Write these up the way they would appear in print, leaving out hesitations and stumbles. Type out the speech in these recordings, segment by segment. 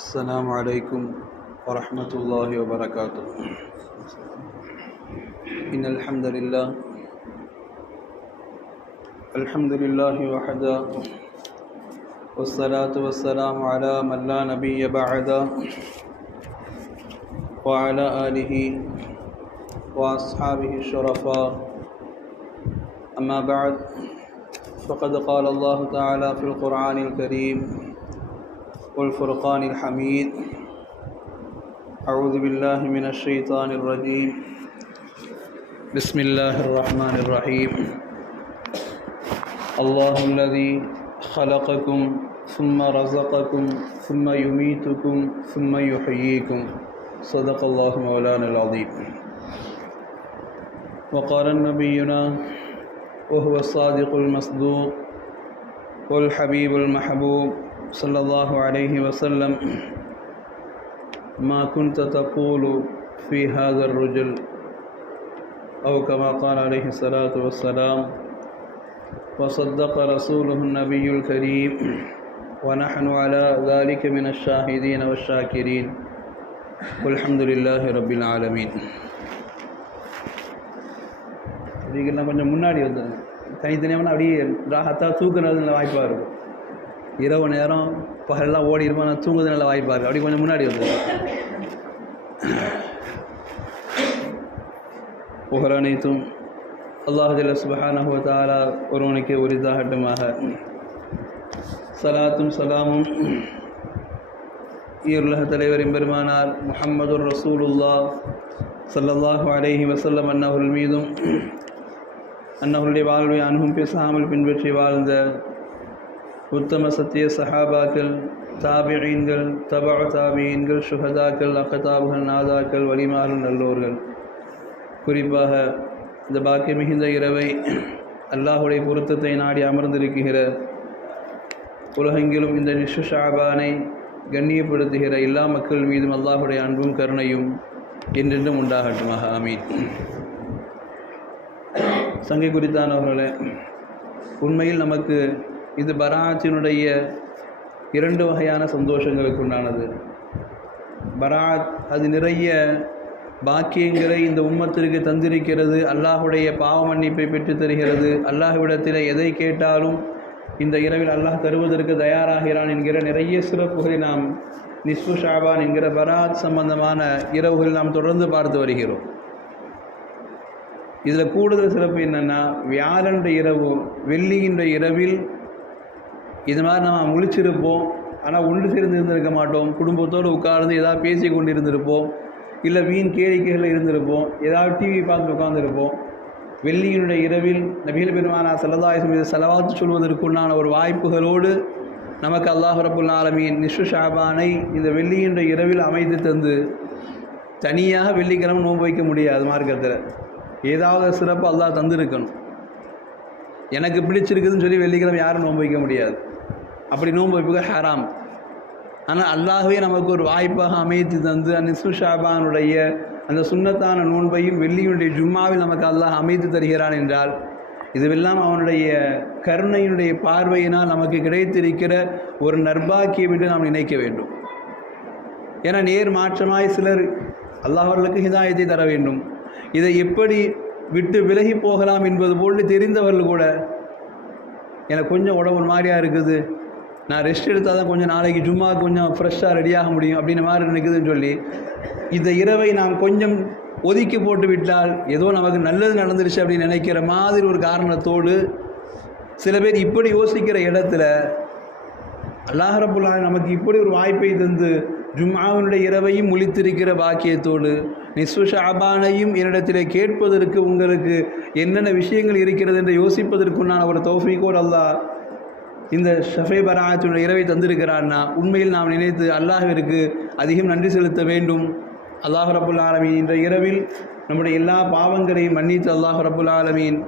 السلام عليكم ورحمة الله وبركاته. إن الحمد لله وحده والصلاة والسلام على من لا نبي بعده وعلى آله وأصحابه الشرفاء. أما بعد، فقد قال الله تعالى في القرآن الكريم والفرقان الحميد: أعوذ بالله من الشيطان الرجيم، بسم الله الرحمن الرحيم. الله الذي خلقكم ثم رزقكم ثم يميتكم ثم يحييكم، صدق الله مولانا العظيم. وقال نبينا وهو الصادق المصدوق والحبيب المحبوب صلى الله عليه وسلم: ما كنت تقول في هذا الرجل، أو كما قال عليه الصلاة والسلام. وصدق رسوله النبي الكريم، ونحن على ذلك من الشاهدين والشاكرين، والحمد لله رب العالمين. இதுக்கெல்லாம் கொஞ்சம் முன்னாடி வந்து தனித்தனியாக அப்படியே ராகத்தாக தூக்குறதுல வாய்ப்பாக இருக்கும். இரவு நேரம் பகலெல்லாம் ஓடி இருப்போம், நான் தூங்குறது நல்ல வாய்ப்பாக இருக்குது. அப்படி கொஞ்சம் முன்னாடி வந்து புகழ் அனைத்தும் அல்லாஹ் ஜல்ல சுப்ஹானஹு வ தஆலா ஒருவனுக்கு உரித்தாகட்டுமாக. சலாத்தும் சலாமும் ஈருலக தலைவர் எம்பெருமானார் முஹம்மதுர் ரசூலுல்லாஹ் ஸல்லல்லாஹு அலைஹி வஸல்லம் அன்னவர்கள் மீதும், அன்னவர்களுடைய வாழ்வை அணுகும் பேசாமல் பின்பற்றி வாழ்ந்த உத்தம சத்திய சஹாபாக்கள், தாபிஈன்கள், தபா தாபிஈன்கள், ஷுஹதாக்கள், அக்தாபுகள், நாதாக்கள், வலிமார்கள், நல்லோர்கள், குறிப்பாக இந்த பாக்கிய மிகுந்த இரவை அல்லாஹுடைய பொருத்தத்தை நாடி அமர்ந்திருக்கிற உலகெங்கிலும் இந்த நிஷ்ஷு ஷாபானை கண்ணியப்படுத்துகிற எல்லா மக்கள் மீதும் அல்லாஹுடைய அன்பும் கருணையும் என்றென்றும் உண்டாகட்டுமாக. ஆமீன். சங்கை குறித்தானவர்களே, உண்மையில் நமக்கு இது பராத்தினுடைய இரண்டு வகையான சந்தோஷங்களுக்கு உண்டானது. பராத் அது நிறைய பாக்கியங்களை இந்த உம்மத்திற்கு தந்திருக்கிறது. அல்லாஹுடைய பாவ மன்னிப்பை பெற்று தருகிறது. அல்லாஹ்விடத்தில் எதை கேட்டாலும் இந்த இரவில் அல்லாஹ் தருவதற்கு தயாராகிறான் என்கிற நிறைய சிறப்புகளை நாம் நிஸ்ஃபு ஷாபான் என்கிற பராத் சம்பந்தமான இரவுகள் நாம் தொடர்ந்து பார்த்து வருகிறோம். இதில் கூடுதல் சிறப்பு என்னென்னா, வியாழன்ற இரவு, வெள்ளியின்ற இரவில் இது மாதிரி நம்ம முழிச்சிருப்போம், ஆனால் ஒன்று சேர்ந்து இருந்திருக்க மாட்டோம். குடும்பத்தோடு உட்கார்ந்து ஏதாவது பேசி கொண்டு இருந்திருப்போம், இல்லை வீண் கேளிக்கைகளில் இருந்திருப்போம், ஏதாவது டிவி பார்த்து உட்கார்ந்துருப்போம். வெள்ளியினுடைய இரவில் நபிகள் பெருமானார் ஸல்லல்லாஹு அலைஹி வஸல்லம் ஸலவாத் சொல்வதற்குண்டான ஒரு வாய்ப்புகளோடு நமக்கு அல்லாஹ் ரப்புல் ஆலமீன் நிஷ்ஃபு ஷாபானை இந்த வெள்ளியின்ற இரவில் அமைத்து தந்து, தனியாக வெள்ளிக்கிழமை நோன்பு வைக்க முடியாது. மார்க்கத்தில் ஏதாவது சிறப்பு அல்லாஹ் தந்திருக்கணும். எனக்கு பிடிச்சிருக்குதுன்னு சொல்லி வெள்ளிக்கிழமை யாரும் நோன்பு வைக்க முடியாது. அப்படி நோன்பு வைப்புக ஹராம். ஆனால் அல்லாஹ்வே நமக்கு ஒரு வாய்ப்பாக அமைத்து தந்து நிஸ்ஃபு ஷாபானுடைய அந்த சுன்னத்தான நோன்பையும் வெள்ளியினுடைய ஜும்மாவில் நமக்கு அல்லாஹ் அமைத்து தருகிறான் என்றால், இதுவெல்லாம் அவனுடைய கருணையினுடைய பார்வையினால் நமக்கு கிடைத்திருக்கிற ஒரு நற்பாக்கியம் என்று நாம் நினைக்க வேண்டும். ஏன்னா நேர் மாற்றமாய் சிலர் அல்லாஹ் அவர்களுக்கு ஹிதாயத்தை தர வேண்டும். இதை எப்படி விட்டு விலகி போகலாம் என்பது போன்று தெரிந்தவர்கள் கூட, எனக்கு கொஞ்சம் உடம்பு மாதிரியாக இருக்குது, நான் ரெஸ்ட் எடுத்தால் தான் கொஞ்சம் நாளைக்கு ஜும்மா கொஞ்சம் ஃப்ரெஷ்ஷாக ரெடியாக முடியும் அப்படின்ற மாதிரி நினைக்குதுன்னு சொல்லி இந்த இரவை நாம் கொஞ்சம் ஒதுக்கி போட்டு விட்டால் ஏதோ நமக்கு நல்லது நடந்துருச்சு அப்படின்னு நினைக்கிற மாதிரி ஒரு காரணத்தோடு சில பேர் இப்படி யோசிக்கிற இடத்துல அல்லாஹ் ரப்புல் ஆலமீன் நமக்கு இப்படி ஒரு வாய்ப்பை தந்து ஜும்ஆவினுடைய இரவையும் முழித்திருக்கிற பாக்கியத்தோடு நிஸ்ஃபு ஷாபானையும் என்னிடத்திலே கேட்பதற்கு உங்களுக்கு என்னென்ன விஷயங்கள் இருக்கிறது என்று யோசிப்பதற்குண்டான ஒரு தௌஃபீக்கோடு அல்லாஹ் இந்த ஷஃபே பராஅத்துடைய இரவை தந்திருக்கிறான்னா, உண்மையில் நாம் நினைத்து அல்லாஹ்விற்கு அதிகம் நன்றி செலுத்த வேண்டும். அல்லாஹ் ரப்புல் ஆலமீன் இந்த இரவில் நம்முடைய எல்லா பாவங்களையும் மன்னித்து அல்லாஹ் ரப்புல் ஆலமீன்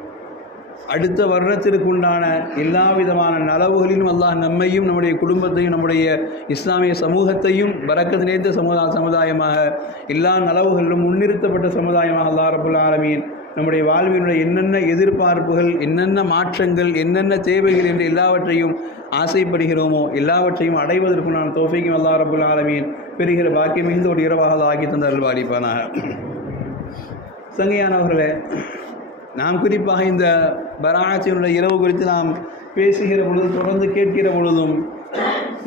அடுத்த வருடத்திற்குண்டான எல்லா விதமான நலவுகளிலும் அல்லாஹ் நம்மையும் நம்முடைய குடும்பத்தையும் நம்முடைய இஸ்லாமிய சமூகத்தையும் பரக்கத் நிறைந்த சமுதாயமாக எல்லா நலவுகளிலும் முன்னிறுத்தப்பட்ட சமுதாயமாக அல்லாஹ் ரப்புல் ஆலமீன் நம்முடைய வாழ்வினுடைய என்னென்ன எதிர்பார்ப்புகள், என்னென்ன மாற்றங்கள், என்னென்ன தேவைகள் என்று எல்லாவற்றையும் ஆசைப்படுகிறோமோ எல்லாவற்றையும் அடைவதற்கு நான் தௌஃபீக்கும் அல்லாஹ் ரப்புல் ஆலமீன் பெறுகிற பாக்கியம் மிகுந்த ஒரு இரவாக ஆக்கி தந்த அருள்வாளிப்பானாக. சங்கையானவர்களே, நாம் குறிப்பாக இந்த பராஅத்தினுடைய இரவு குறித்து நாம் பேசுகிற பொழுது, தொடர்ந்து கேட்கிற பொழுதும்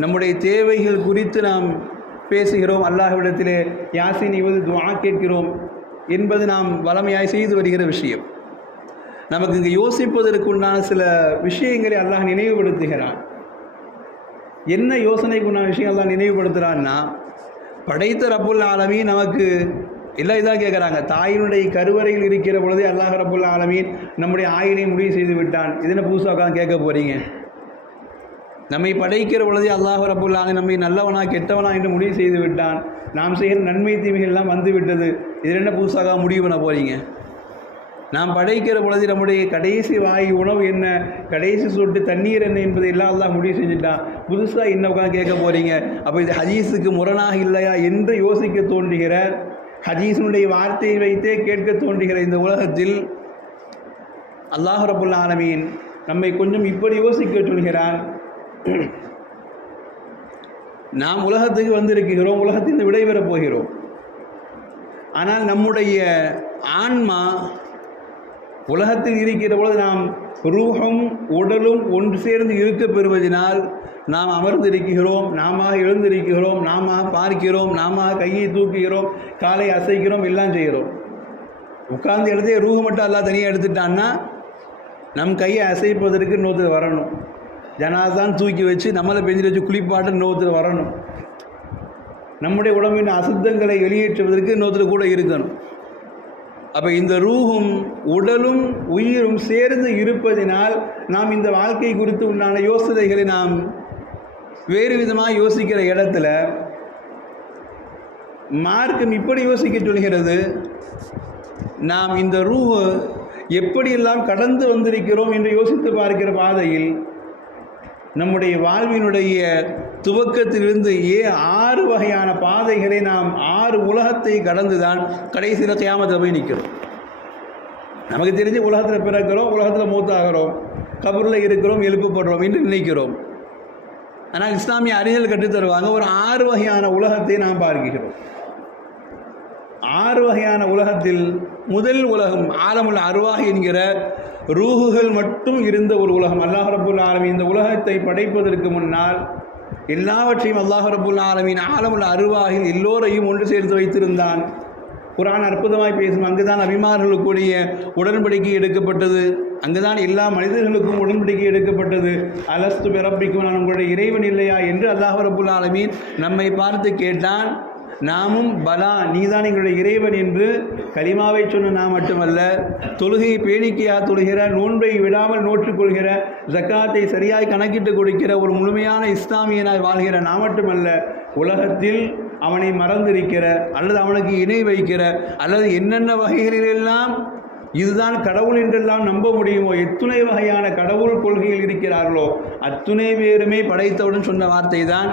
நம்முடைய தேவைகள் குறித்து நாம் பேசுகிறோம். அல்லாஹ்விடத்திலே யாசீன் இவது துஆ கேட்கிறோம் என்பது நாம் வளமையாய் செய்து வருகிற விஷயம். நமக்கு இங்கே யோசிப்பதற்கு உண்டான சில விஷயங்களை அல்லாஹ் நினைவுபடுத்துகிறான். என்ன யோசனைக்கு உண்டான விஷயம் அல்லாஹ் நினைவுபடுத்துகிறான்னா, படைத்த ரப்புல் ஆலமீன் நமக்கு எல்லாம் இதாக கேட்குறாங்க. தாயினுடைய கருவறையில் இருக்கிற பொழுதே அல்லாஹ் ரப்புல் ஆலமீன் நம்முடைய ஆயிலை முடிவு செய்து விட்டான். இது என்ன புதுசாக உட்காந்து கேட்க போகிறீங்க? நம்மை படைக்கிற பொழுதே அல்லாஹ் ரப்புல் ஆலமீன் நம்மை நல்லவனா கெட்டவனா என்று முடிவு செய்து விட்டான். நாம் செய்கிற நன்மை தீமைகள்லாம் வந்து விட்டது. இதில் என்ன புதுசாக முடிவு பண்ண போகிறீங்க? நாம் படைக்கிற பொழுது நம்முடைய கடைசி வாய் உணவு என்ன, கடைசி சொட்டு தண்ணீர் என்ன என்பதை எல்லாம் அல்லாஹ் முடிவு செஞ்சுட்டான். புதுசாக என்ன உட்காந்து கேட்க போகிறீங்க? அப்போ இது ஹதீஸுக்கு முரணாக இல்லையா என்று யோசிக்க தோன்றுகிற, ஹதீஸினுடைய வார்த்தையை வைத்தே கேட்க தோன்றுகிற இந்த உலகத்தில் அல்லாஹ் ரப்புல் ஆலமீன் நம்மை கொஞ்சம் இப்படி யோசிக்க சொல்கிறான். நாம் உலகத்துக்கு வந்திருக்கிறோம், உலகத்தில் விடைபெறப் போகிறோம். ஆனால் நம்முடைய ஆன்மா உலகத்தில் இருக்கிற பொழுது நாம் ரூஹும் உடலும் ஒன்று சேர்ந்து இருக்க பெறுவதனால் நாம் அமர்ந்திருக்கிறோம், நாம எழுந்திருக்கிறோம், நாம பார்க்கிறோம், நாம கையை தூக்குகிறோம், காலை அசைக்கிறோம், எல்லாம் செய்கிறோம். உட்கார்ந்து இடத்தே ரூஹு மட்டும் எல்லாம் தனியாக எடுத்துட்டான்னா நம் கையை அசைப்பதற்கு இன்னொருத்தர் வரணும். ஜனாதான் தூக்கி வச்சு நம்மளை பெஞ்சில் வச்சு குளிப்பாட்ட இன்னொருத்தர் வரணும். நம்முடைய உடம்பின் அசுத்தங்களை வெளியேற்றுவதற்கு இன்னொருத்தர் கூட இருக்கணும். அப்போ இந்த ரூஹும் உடலும் உயிரும் சேர்ந்து இருப்பதினால் நாம் இந்த வாழ்க்கை குறித்து உண்டான யோசனைகளை நாம் வேறு விதமாக யோசிக்கிற இடத்துல மார்க்கம் இப்படி யோசிக்க சொல்கிறது. நாம் இந்த ரூஹ் எப்படியெல்லாம் கடந்து வந்திருக்கிறோம் என்று யோசித்து பார்க்கிற பாதையில் நம்முடைய வாழ்வினுடைய துவக்கத்திலிருந்து 6 வகையான பாதைகளை நாம் 6 உலகத்தை கடந்து தான் கடைசியில் கியாமத்தில் போய் நிற்கிறோம். நமக்கு தெரிஞ்சு உலகத்தில் பிறக்கிறோம், உலகத்தில் மூத்தாகிறோம், கபரில் இருக்கிறோம், எழுப்பப்படுறோம் என்று நினைக்கிறோம். ஆனால் இஸ்லாமிய அறிஞர்கள் கற்றுத்தருவாங்க, ஒரு 6 வகையான உலகத்தை நாம் பார்க்கிறோம். 6 வகையான உலகத்தில் முதல் உலகம் ஆலமுல் அர்வாஹ் என்கிற ரூஹுகள் மட்டும் இருந்த ஒரு உலகம். அல்லாஹ் ரப்புல் ஆலமீன் இந்த உலகத்தை படைப்பதற்கு முன்னால் எல்லாவற்றையும் அல்லாஹ் ரப்புல் ஆலமீன் ஆலமுல் அர்வாஹில் எல்லோரையும் ஒன்று சேர்த்து வைத்திருந்தான். குர்ஆன் அற்புதமாய் பேசும். அங்குதான் நபிமார்களுக்குரிய உடன்படிக்கை எடுக்கப்பட்டது. அங்குதான் எல்லா மனிதர்களுக்கும் உடன்படிக்கை எடுக்கப்பட்டது. அலஸ்து பிரப்பிக்கும், நான் உங்களுடைய இறைவன் இல்லையா என்று அல்லாஹ் ரப்புல் ஆலமீன் நம்மை பார்த்து கேட்டான். நாமும் பலா, நீதான் எங்களுடைய இறைவன் என்று கலிமாவை சொன்ன நாம் மட்டுமல்ல, தொழுகையை பேணிக்கையாக தொழுகிற, நோன்பை விடாமல் நோற்றுக்கொள்கிற, ஜக்காத்தை சரியாய் கணக்கிட்டு கொடுக்கிற ஒரு முழுமையான இஸ்லாமியனாய் வாழ்கிற நாம் மட்டுமல்ல, உலகத்தில் அவனை மறந்திருக்கிற அல்லது அவனுக்கு இணை வைக்கிற அல்லது என்னென்ன வகைகளிலெல்லாம் இதுதான் கடவுள் என்றெல்லாம் நம்ப முடியுமோ, எத்துணை வகையான கடவுள் கொள்கையில் இருக்கிறார்களோ அத்துணை பேருமே படைத்தவுடன் சொன்ன வார்த்தை தான்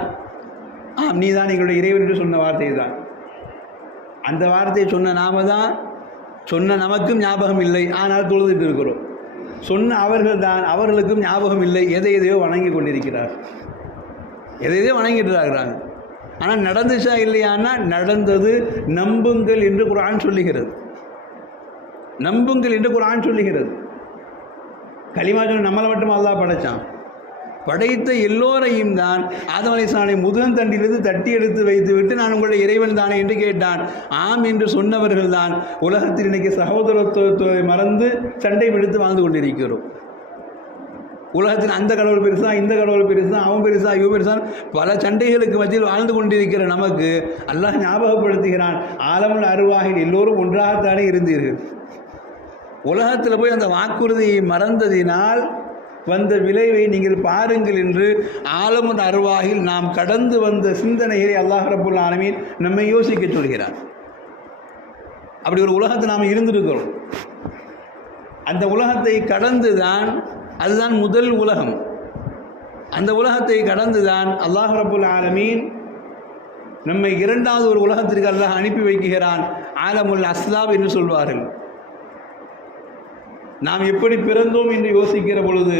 நீதான் எங்களுடைய இறைவன் என்று சொன்ன வார்த்தை தான். அந்த வார்த்தையை சொன்ன நாம தான், சொன்ன நமக்கும் ஞாபகம் இல்லை, ஆனால் தொழுதுட்டு இருக்கிறோம். சொன்ன அவர்கள் தான், அவர்களுக்கும் ஞாபகம் இல்லை, எதையோ வணங்கி கொண்டிருக்கிறார், எதையோ வணங்கிட்டு இருக்கிறாங்க. ஆனால் நடந்துச்சா இல்லையான்னா நடந்தது. நம்புங்கள் என்று குர்ஆன் சொல்லுகிறது. நம்புங்கள் என்று குர்ஆன் சொல்லுகிறது. கலிமா சொன்ன நம்மளை மட்டும் அல்லாஹ் படைச்சான். படைத்த எல்லோரையும் தான் ஆதம் அலைஹிஸ்ஸலாமை முதல் தண்டிலிருந்து தட்டி எடுத்து வைத்து விட்டு நான் உங்களுடைய இறைவன் தானே என்று கேட்டான். ஆம் என்று சொன்னவர்கள் தான் உலகத்தில் இன்றைக்கி சகோதரத்துவத்தை மறந்து சண்டை பிடித்து வாழ்ந்து கொண்டிருக்கிறோம். உலகத்தில் அந்த கடவுள் பெருசா, இந்த கடவுள் பெருசா, அவன் பெருசா, இவன் பெருசா, பல சண்டைகளுக்கு மத்தியில் வாழ்ந்து கொண்டிருக்கிற நமக்கு அல்லாஹ் ஞாபகப்படுத்துகிறான், ஆலமுல் அர்வாஹில் எல்லோரும் ஒன்றாகத்தானே இருந்தீர்கள். உலகத்தில் போய் அந்த வாக்குறுதியை மறந்ததினால் வந்த விளைவை நீங்கள் பாருங்கள் என்று ஆலமுல் அர்வாஹில் நாம் கடந்து வந்த சிந்தனைகளை அல்லாஹ் ரப்புல் ஆலமீன் நம்மை யோசிக்க சொல்கிறார். அப்படி ஒரு உலகத்தை நாம் இருந்திருக்கிறோம். அந்த உலகத்தை கடந்து தான், அதுதான் முதல் உலகம். அந்த உலகத்தை கடந்து தான் அல்லாஹ் ரப்புல் ஆலமீன் நம்மை இரண்டாவது ஒரு உலகத்திற்கு அல்லாஹ் அனுப்பி வைக்கிறான். ஆலமுல் அஸ்லாப் என்று சொல்வார்கள். நாம் எப்படி பிறந்தோம் என்று யோசிக்கிற பொழுது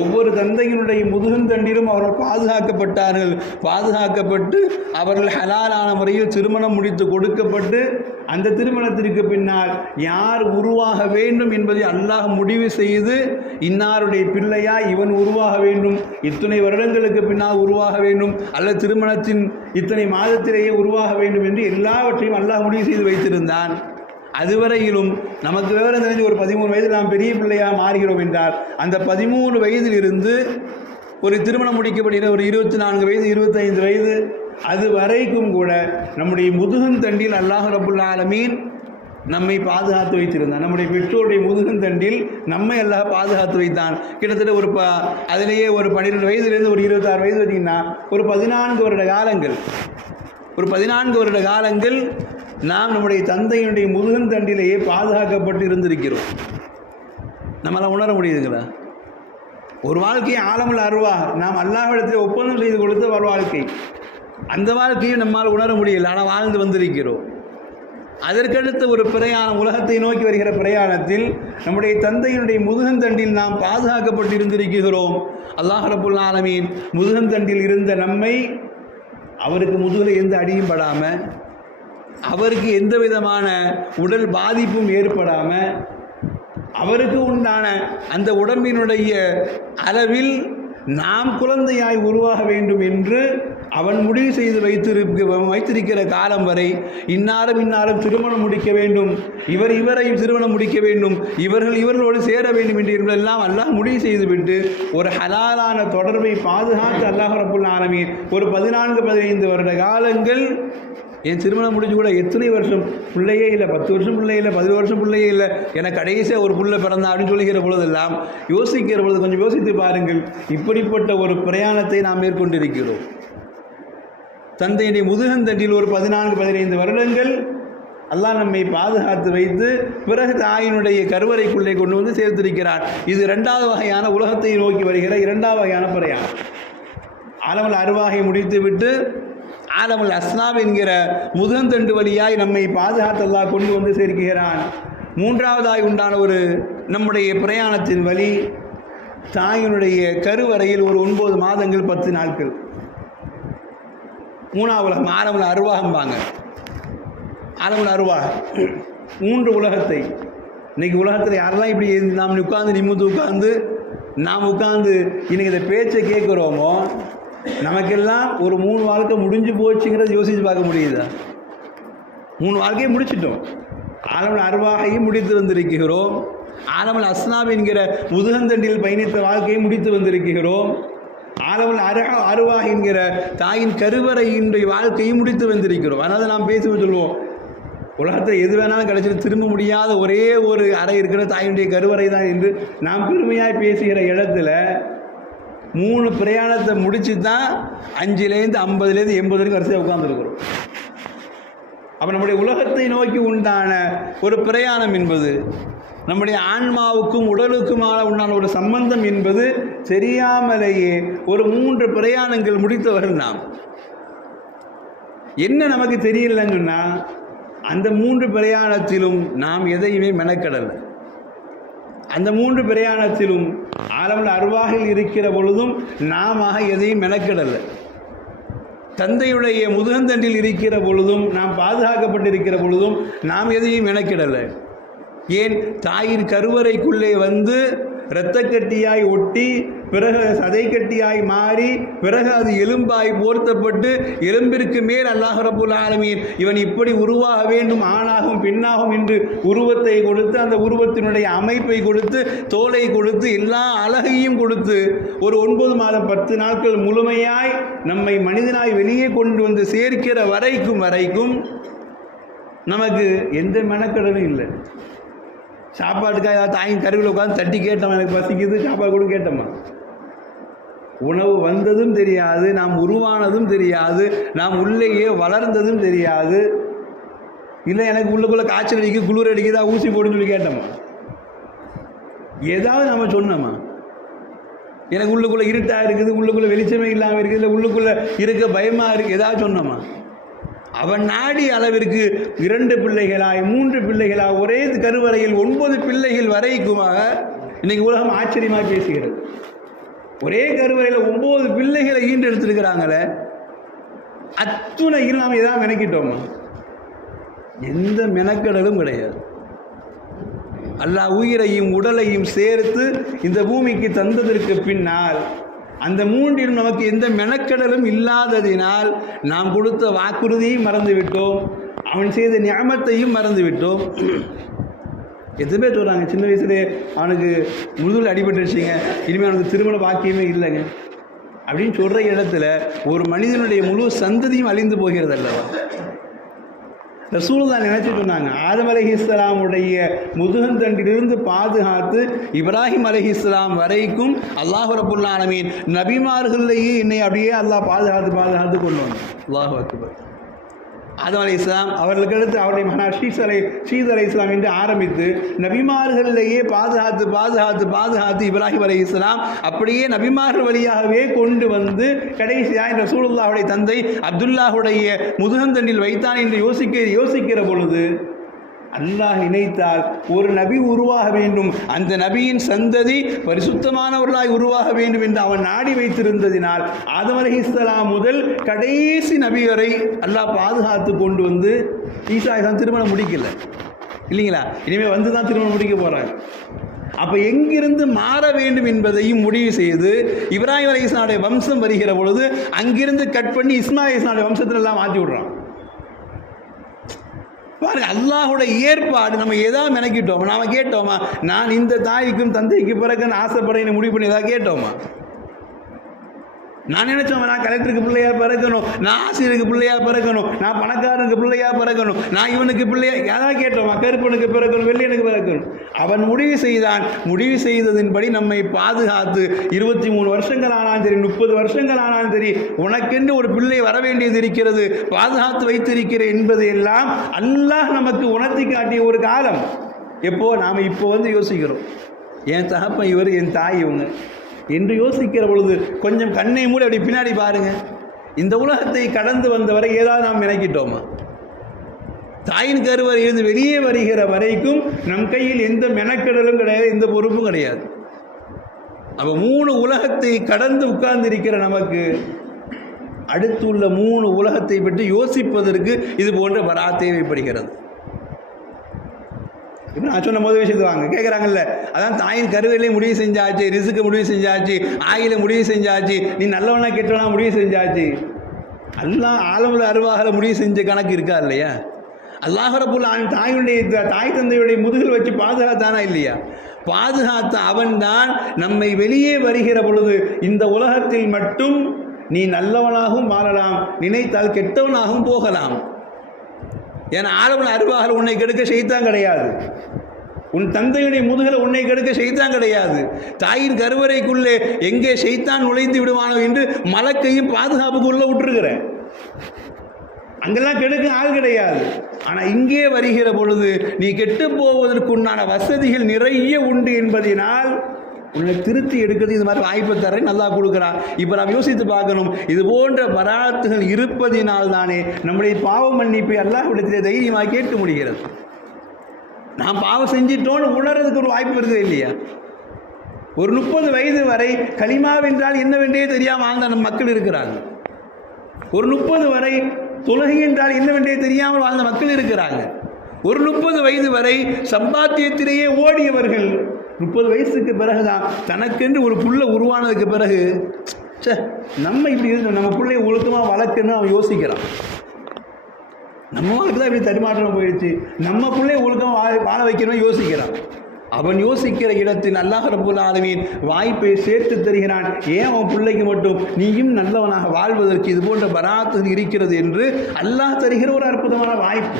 ஒவ்வொரு தந்தையினுடைய முதுகந்தண்டிலும் அவர்கள் பாதுகாக்கப்பட்டு அவர்கள் ஹலாலான முறையில் திருமணம் முடித்து கொடுக்கப்பட்டு அந்த திருமணத்திற்கு பின்னால் யார் உருவாக வேண்டும் என்பதை அல்லாஹ் முடிவு செய்து இன்னாருடைய பிள்ளையா இவன் உருவாக வேண்டும், இத்தனை வருடங்களுக்கு பின்னால் உருவாக வேண்டும், அல்லது திருமணத்தின் இத்தனை மாதத்திலேயே உருவாக வேண்டும் என்று எல்லாவற்றையும் அல்லாஹ் முடிவு செய்து வைத்திருந்தான். அதுவரையிலும் நமக்கு விவரம் தெரிஞ்சு ஒரு 13 வயதில் நாம் பெரிய பிள்ளையாக மாறுகிறோம் என்றால் அந்த 13 வயதிலிருந்து ஒரு திருமணம் முடிக்கப்படுகிற ஒரு 24 வயது 25 வயது அது வரைக்கும் கூட நம்முடைய முதுகந்தண்டில் அல்லாஹ் ரப்புல் ஆலமீன் நம்மை பாதுகாத்து வைத்திருந்தான். நம்முடைய பெற்றோருடைய முதுகந்தண்டில் நம்மை அல்லாஹ் பாதுகாத்து வைத்தான். கிட்டத்தட்ட ஒரு அதிலேயே ஒரு 12 வயதிலிருந்து ஒரு 26 வயது வரைக்கும்னா ஒரு 14 வருட காலங்கள் நாம் நம்முடைய தந்தையினுடைய முதுகந்தண்டிலேயே பாதுகாக்கப்பட்டு இருந்திருக்கிறோம். நம்மளால் உணர முடியுதுங்களா? ஒரு வாழ்க்கையை ஆலமுல் அர்வாஹ் நாம் அல்லாஹ்விடத்தில் ஒப்பந்தம் செய்து கொடுத்த ஒரு வாழ்க்கை, அந்த வாழ்க்கையை நம்மால் உணர முடியல, ஆனால் வாழ்ந்து வந்திருக்கிறோம். அதற்கடுத்த ஒரு பிரயாணம், உலகத்தை நோக்கி வருகிற பிரயாணத்தில் நம்முடைய தந்தையினுடைய முதுகந்தண்டில் நாம் பாதுகாக்கப்பட்டு இருந்திருக்கிறோம். அல்லாஹ் ரப்புல் ஆலமீன் முதுகந்தண்டில் இருந்த நம்மை அவருக்கு முதுகில் எந்த அடியும் படாமல், அவருக்கு எந்த விதமான உடல் பாதிப்பும் ஏற்படாமல், அவருக்கு உண்டான அந்த உடம்பினுடைய அளவில் நாம் குழந்தையாய் உருவாக வேண்டும் என்று அவன் முடிவு செய்து வைத்திருக்கிற காலம் வரை இன்னாரும் திருமணம் முடிக்க வேண்டும், இவரையும் திருமணம் முடிக்க வேண்டும், இவர்களோடு சேர வேண்டும் என்று என்பதெல்லாம் அல்லாஹ் முடிவு செய்துவிட்டு ஒரு ஹலாலான தொடர்பை பாதுகாத்து அல்லாஹ் ரப்புல் ஆலமீன் ஒரு 14-15 வருட காலங்கள், என் திருமணம் முடிஞ்சு கூட எத்தனை வருஷம் பிள்ளையே இல்லை, 10 வருஷம் பிள்ளை இல்லை, 10 வருஷம் பிள்ளையே இல்லை, எனக்கு கடைசியாக ஒரு பிள்ளை பிறந்தா அப்படின்னு சொல்லுகிற பொழுதெல்லாம் யோசிக்கிற பொழுது கொஞ்சம் யோசித்து பாருங்கள். இப்படிப்பட்ட ஒரு பிரயாணத்தை நாம் மேற்கொண்டிருக்கிறோம். தந்தையுடைய முதுகந்தண்டில் ஒரு 14-15 வருடங்கள் அல்லாஹ் நம்மை பாதுகாத்து வைத்து பிறகு தாயினுடைய கருவறைக்குள்ளே கொண்டு வந்து சேர்த்திருக்கிறார். இது 2வது வகையான உலகத்தை நோக்கி வருகிற 2வது வகையான பிரயாணம். ஆலமுல் அர்வாஹை முடித்துவிட்டு ஆலமுல் அஸ்னாப் என்கிற முதுகந்தண்டு வழியாய் நம்மை பாதுகாத்து அல்லாஹ் கொண்டு வந்து சேர்க்கிறான். 3வதாய் உண்டான ஒரு நம்முடைய பிரயாணத்தின் வழி தாயினுடைய கருவறையில் ஒரு 9 மாதங்கள் 10 நாட்கள். 3வது உலகம் ஆலமுல் அர்வாஹம்பாங்க. ஆலமுல் அர்வாஹ் 3 உலகத்தை. இன்றைக்கி உலகத்தில் யாரெல்லாம் இப்படி நாம் நிமிர்ந்து உட்காந்து இன்றைக்கி இந்த பேச்சை கேட்குறோமோ நமக்கெல்லாம் ஒரு 3 வாழ்க்கை முடிஞ்சு போச்சுங்கிறத யோசித்து பார்க்க முடியுதா? 3 வாழ்க்கையை முடிச்சிட்டோம். ஆலமுல் அர்வாஹையும் முடித்து வந்திருக்கிறோம், ஆலமுல் அஸ்னாப் என்கிற முதுகந்தண்டில் பயணித்த வாழ்க்கையை முடித்து வந்திருக்கிறோம், ஆலமுல் அர்வாஹ் என்கிற தாயின் கருவறையினுடைய வாழ்க்கையும் முடித்து வந்திருக்கிறோம். அதனால் நாம் பேசுவோம், சொல்லுவோம், உலகத்தில் எது வேணாலும் கிடைச்சிட்டு திரும்ப முடியாத ஒரே ஒரு அறை இருக்கிற தாயினுடைய கருவறை தான் என்று நாம் பெருமையாய் பேசுகிற இடத்துல 3 பிரயாணத்தை முடிச்சு தான் 5லேருந்து 50லேருந்து 80 வரைக்கும் வரிசையாக உட்கார்ந்துருக்கிறோம். அப்போ நம்முடைய உலகத்தை நோக்கி உண்டான ஒரு பிரயாணம் என்பது, நம்முடைய ஆன்மாவுக்கும் உடலுக்குமான உண்டான ஒரு சம்பந்தம் என்பது தெரியாமலேயே ஒரு 3 பிரயாணங்கள் முடித்தவர்கள் நாம். என்ன நமக்கு தெரியலன்னு சொன்னால், அந்த 3 பிரயாணத்திலும் நாம் எதையுமே மெனக்கடலை. அந்த 3 பிரயாணத்திலும் ஆலமுல் அர்வாஹில் இருக்கிற பொழுதும் நாம எதையும் மெனக்கடலை. தந்தையுடைய முதுகந்தண்டில் இருக்கிற பொழுதும் நாம் பாதுகாக்கப்பட்டிருக்கிற பொழுதும் நாம் எதையும் மெனக்கிடலை. ஏன்? தாயின் கருவறைக்குள்ளே வந்து இரத்தக்கட்டியாய் ஒட்டி பிறகு சதை கட்டியாய் மாறி பிறகு அது எலும்பாய் போர்த்தப்பட்டு எலும்பிற்கு மேல் அல்லாஹ் ரப்புல் ஆலமீன் இவன் இப்படி உருவாக வேண்டும், ஆணாகும் பெண்ணாகும் என்று உருவத்தை கொடுத்து, அந்த உருவத்தினுடைய அமைப்பை கொடுத்து, தோலை கொடுத்து, எல்லா அழகையும் கொடுத்து ஒரு 9 மாதம் 10 நாட்கள் முழுமையாய் நம்மை மனிதனாய் வெளியே கொண்டு வந்து சேர்க்கிற வரைக்கும் நமக்கு எந்த மெனக்கடலும் இல்லை. சாப்பாட்டுக்காக ஏதாவது தாயின் கருவில் உட்காந்து தட்டி கேட்டோம், எனக்கு பசிக்குது சாப்பாடு கூட கேட்டோமா? உணவு வந்ததும் தெரியாது, நாம் உருவானதும் தெரியாது, நாம் உள்ளேயே வளர்ந்ததும் தெரியாது. இல்லை எனக்கு உள்ளுக்குள்ளே காய்ச்சல் அடிக்குது, குளிர் அடிக்குதா, ஊசி போடுன்னு சொல்லி கேட்டோமா? ஏதாவது நம்ம சொன்னோமா? எனக்கு உள்ளுக்குள்ளே இருட்டாக இருக்குது, உள்ளுக்குள்ளே வெளிச்சமே இல்லாமல் இருக்குது, இல்லை உள்ளுக்குள்ளே இருக்க பயமாக இருக்குது, ஏதாவது சொன்னோமா? அவன் நாடிய அளவிற்கு 2 பிள்ளைகளாய் 3 பிள்ளைகளாய் ஒரே கருவறையில் 9 பிள்ளைகள் வரைக்குமாக இன்னைக்கு உலகம் ஆச்சரியமாக பேசுகிறது. ஒரே கருவறையில் 9 பிள்ளைகளை ஈண்டெடுத்திருக்கிறாங்களே, அத்துணையில் நாம் எதாவது மெனக்கிட்டோமா? எந்த மெனக்கடலும் கிடையாது. அல்லாஹ் உயிரையும் உடலையும் சேர்த்து இந்த பூமிக்கு தந்ததற்கு பின்னால் அந்த மூன்றிலும் நமக்கு எந்த மெனக்கடலும் இல்லாததினால் நாம் கொடுத்த வாக்குறுதியையும் மறந்துவிட்டோம், அவன் செய்த நியமத்தையும் மறந்துவிட்டோம். எதுவுமே சொல்கிறாங்க, சின்ன வயசுலேயே அவனுக்கு முதுகில் அடிபட்டுருச்சுங்க, இனிமேல் அவனுக்கு திருமண பாக்கியமே இல்லைங்க அப்படின்னு சொல்கிற இடத்துல ஒரு மனிதனுடைய முழு சந்ததியும் அழிந்து போகிறது அல்லவா? ரசூலுல்லாஹ் நினைச்சிட்டு இருந்தாங்க, ஆதம் அலைஹிஸ்ஸலாமுடைய முதுகந்தண்டிலிருந்து பாதுகாத்து இப்ராஹிம் அலைஹிஸ்ஸலாம் வரைக்கும் அல்லாஹ் ரப்புல் ஆலமீன் நபிமார்களையே என்னை அப்படியே அல்லாஹ் பாதுகாத்து கொண்டு வந்தான். அல்லாஹ் அக்பர். ஆதம் அலைஹிஸ்ஸலாம் அவர்களுக்கு அடுத்து அவருடைய மகனார் ஷீஸ் அலைஹிஸ்ஸலாம் என்று ஆரம்பித்து நபிமார்களிலேயே பாதுகாத்து இப்ராஹிம் அலைஹிஸ்ஸலாம் அப்படியே நபிமார்கள் வழியாகவே கொண்டு வந்து கடைசியாக ரசூலுல்லாஹுடைய தந்தை அப்துல்லாஹுடைய முதுகந்தண்டில் வைத்தான் என்று யோசிக்கிற பொழுது அல்லாஹ் நினைத்தால் ஒரு நபி உருவாக வேண்டும், அந்த நபியின் சந்ததி பரிசுத்தமானவர்களாய் உருவாக வேண்டும் என்று அவன் நாடி வைத்திருந்ததினால் ஆதம் அலைஹிஸ்ஸலாம் முதல் கடைசி நபி வரை அல்லாஹ் பாதுகாத்து கொண்டு வந்து ஈசா தான் திருமணம் முடிக்கல இல்லைங்களா? இனிமேல் வந்து தான் திருமணம் முடிக்க போகிறாங்க. அப்போ எங்கிருந்து மாற வேண்டும் என்பதையும் முடிவு செய்து இப்ராஹிம் அலைஹிஸ்ஸலாமுடைய வம்சம் வருகிற பொழுது அங்கிருந்து கட் பண்ணி இஸ்மாயில் அலைஹிஸ்ஸலாமுடைய வம்சத்தில் எல்லாம் மாற்றி விடுறான். பாருங்க, அல்லாஹுடைய ஏற்பாடு. நம்ம ஏதாவது மெனக்கிட்டோமா? நாம் கேட்டோமா நான் இந்த தாய்க்கும் தந்தைக்கு பிறகுன்னு ஆசைப்படுறேன்னு முடிவு பண்ணி ஏதாவது கேட்டோமா? நான் நினைச்சோம் நான் கலெக்டருக்கு பிள்ளையா பிறக்கணும், நான் ஆசிரியருக்கு பிள்ளையா பிறக்கணும், நான் பணக்காரனுக்கு பிள்ளையா பிறக்கணும், நான் இவனுக்கு பிள்ளையா ஏதாவது கேட்டோமா? கருப்பனுக்கு பிறக்கணும், வெள்ளையனுக்கு பிறக்கணும். அவன் முடிவு செய்தான். முடிவு செய்ததின்படி நம்மை பாதுகாத்து 23 வருஷங்கள் ஆனாலும் சரி, 30 வருஷங்கள் ஆனாலும் சரி, உனக்கென்று ஒரு பிள்ளை வர வேண்டியது இருக்கிறது, பாதுகாத்து வைத்திருக்கிற என்பது எல்லாம் அல்லாஹ் நமக்கு உணர்த்தி காட்டிய ஒரு காலம். எப்போ நாம் இப்போ யோசிக்கிறோம், என் தகப்பன் இவர், என் தாய் இவங்க என்று யோசிக்கிற பொழுது கொஞ்சம் கண்ணை மூடி அப்படி பின்னாடி பாருங்க. இந்த உலகத்தை கடந்து வந்தவரை ஏதாவது நாம் நினைக்கிட்டோமா? தாயின் கருவறை இருந்து வெளியே வருகிற வரைக்கும் நம் கையில் எந்த மெனக்கடலும் கிடையாது, எந்த பொறுப்பும் கிடையாது. அப்போ 3 உலகத்தை கடந்து உட்கார்ந்திருக்கிற நமக்கு அடுத்துள்ள 3 உலகத்தை பற்றி யோசிப்பதற்கு இது போன்ற வரா தேவைப்படுகிறது. இப்போ நான் சொன்ன முதல் விஷயத்து வாங்க கேட்குறாங்கல்ல, அதான் தாயின் கருவிலையும் முடிவு செஞ்சாச்சு, ரிசுக்கு முடிவு செஞ்சாச்சு, ஆயில முடிவு செஞ்சாச்சு, நீ நல்லவனா கெட்டவனா முடிவு செஞ்சாச்சு. அல்லாஹ் ஆலமுல் அருவாகல முடிவு செஞ்ச கணக்கு இருக்கா இல்லையா? அல்லாஹ் ரப்புல் ஆலமீன் தாய் தந்தையுடைய முதுகில் வச்சு பாதுகாத்தானா இல்லையா? பாதுகாத்த அவன்தான் நம்மை வெளியே வருகிற பொழுது இந்த உலகத்தில் மட்டும் நீ நல்லவனாகவும் மாறலாம், நினைத்தால் கெட்டவனாகவும் போகலாம். ஏன்னா ஆலமுல் அருவாகல உன்னை கெடுக்க ஷைத்தான் கிடையாது, உன் தந்தையுடைய முதுகில் உன்னை கெடுக்க ஷைத்தான் கிடையாது. தாயின் கருவறைக்குள்ளே எங்கே ஷைத்தான் நுழைந்து விடுவானோ என்று மலக்கையும் பாதுகாப்புக்குள்ளே விட்டுருக்கிறேன். அங்கெல்லாம் கெடுக்க ஆள் கிடையாது. ஆனால் இங்கே வருகிற பொழுது நீ கெட்டு போவதற்குண்டான வசதிகள் நிறைய உண்டு என்பதனால் உன்னை திருத்தி எடுக்கிறது இது மாதிரி வாய்ப்பை தரேன் நல்லா கொடுக்குறான். இப்போ நாம் யோசித்து பார்க்கணும், இது போன்ற பராத்துகள் இருப்பதினால் தானே நம்முடைய பாவ மன்னிப்பை அல்லாஹ்விடத்திலே தைரியமாக கேட்க முடிகிறது. நாம் பாவம் செஞ்சிட்டோன்னு உணர்றதுக்கு ஒரு வாய்ப்பு இருக்குது இல்லையா? ஒரு 30 வயது வரை கலிமாவென்றால் என்னவென்றே தெரியாமல் வாழ்ந்த நம் மக்கள் இருக்கிறாங்க. ஒரு 30 வரை தொழுகை என்றால் என்னவென்றே தெரியாமல் வாழ்ந்த மக்கள் இருக்கிறாங்க. ஒரு 30 வயது வரை சம்பாத்தியத்திலேயே ஓடியவர்கள் 30 வயசுக்கு பிறகுதான் தனக்கென்று ஒரு புள்ள உருவானதுக்கு பிறகு நம்ம இப்படி இருந்தோம், நம்ம பிள்ளைய ஒழுக்கமாக வளர்க்கணும்னு அவன் யோசிக்கிறான். நம்ம வாழ்க்கை தான் இப்படி தரிமாற்றம் போயிடுச்சு, நம்ம பிள்ளைய ஒழுக்கமாக வாழ வைக்கணும்னு யோசிக்கிறான். அவன் யோசிக்கிற இடத்தில் அல்லாஹ் ரப்புல் ஆலமீன் வாய்ப்பை சேர்த்து தருகிறான். ஏன் அவன் பிள்ளைக்கு மட்டும் நீயும் நல்லவனாக வாழ்வதற்கு இது போன்ற பராத்து இருக்கிறது என்று அல்லாஹ் தருகிற ஒரு அற்புதமான வாய்ப்பு.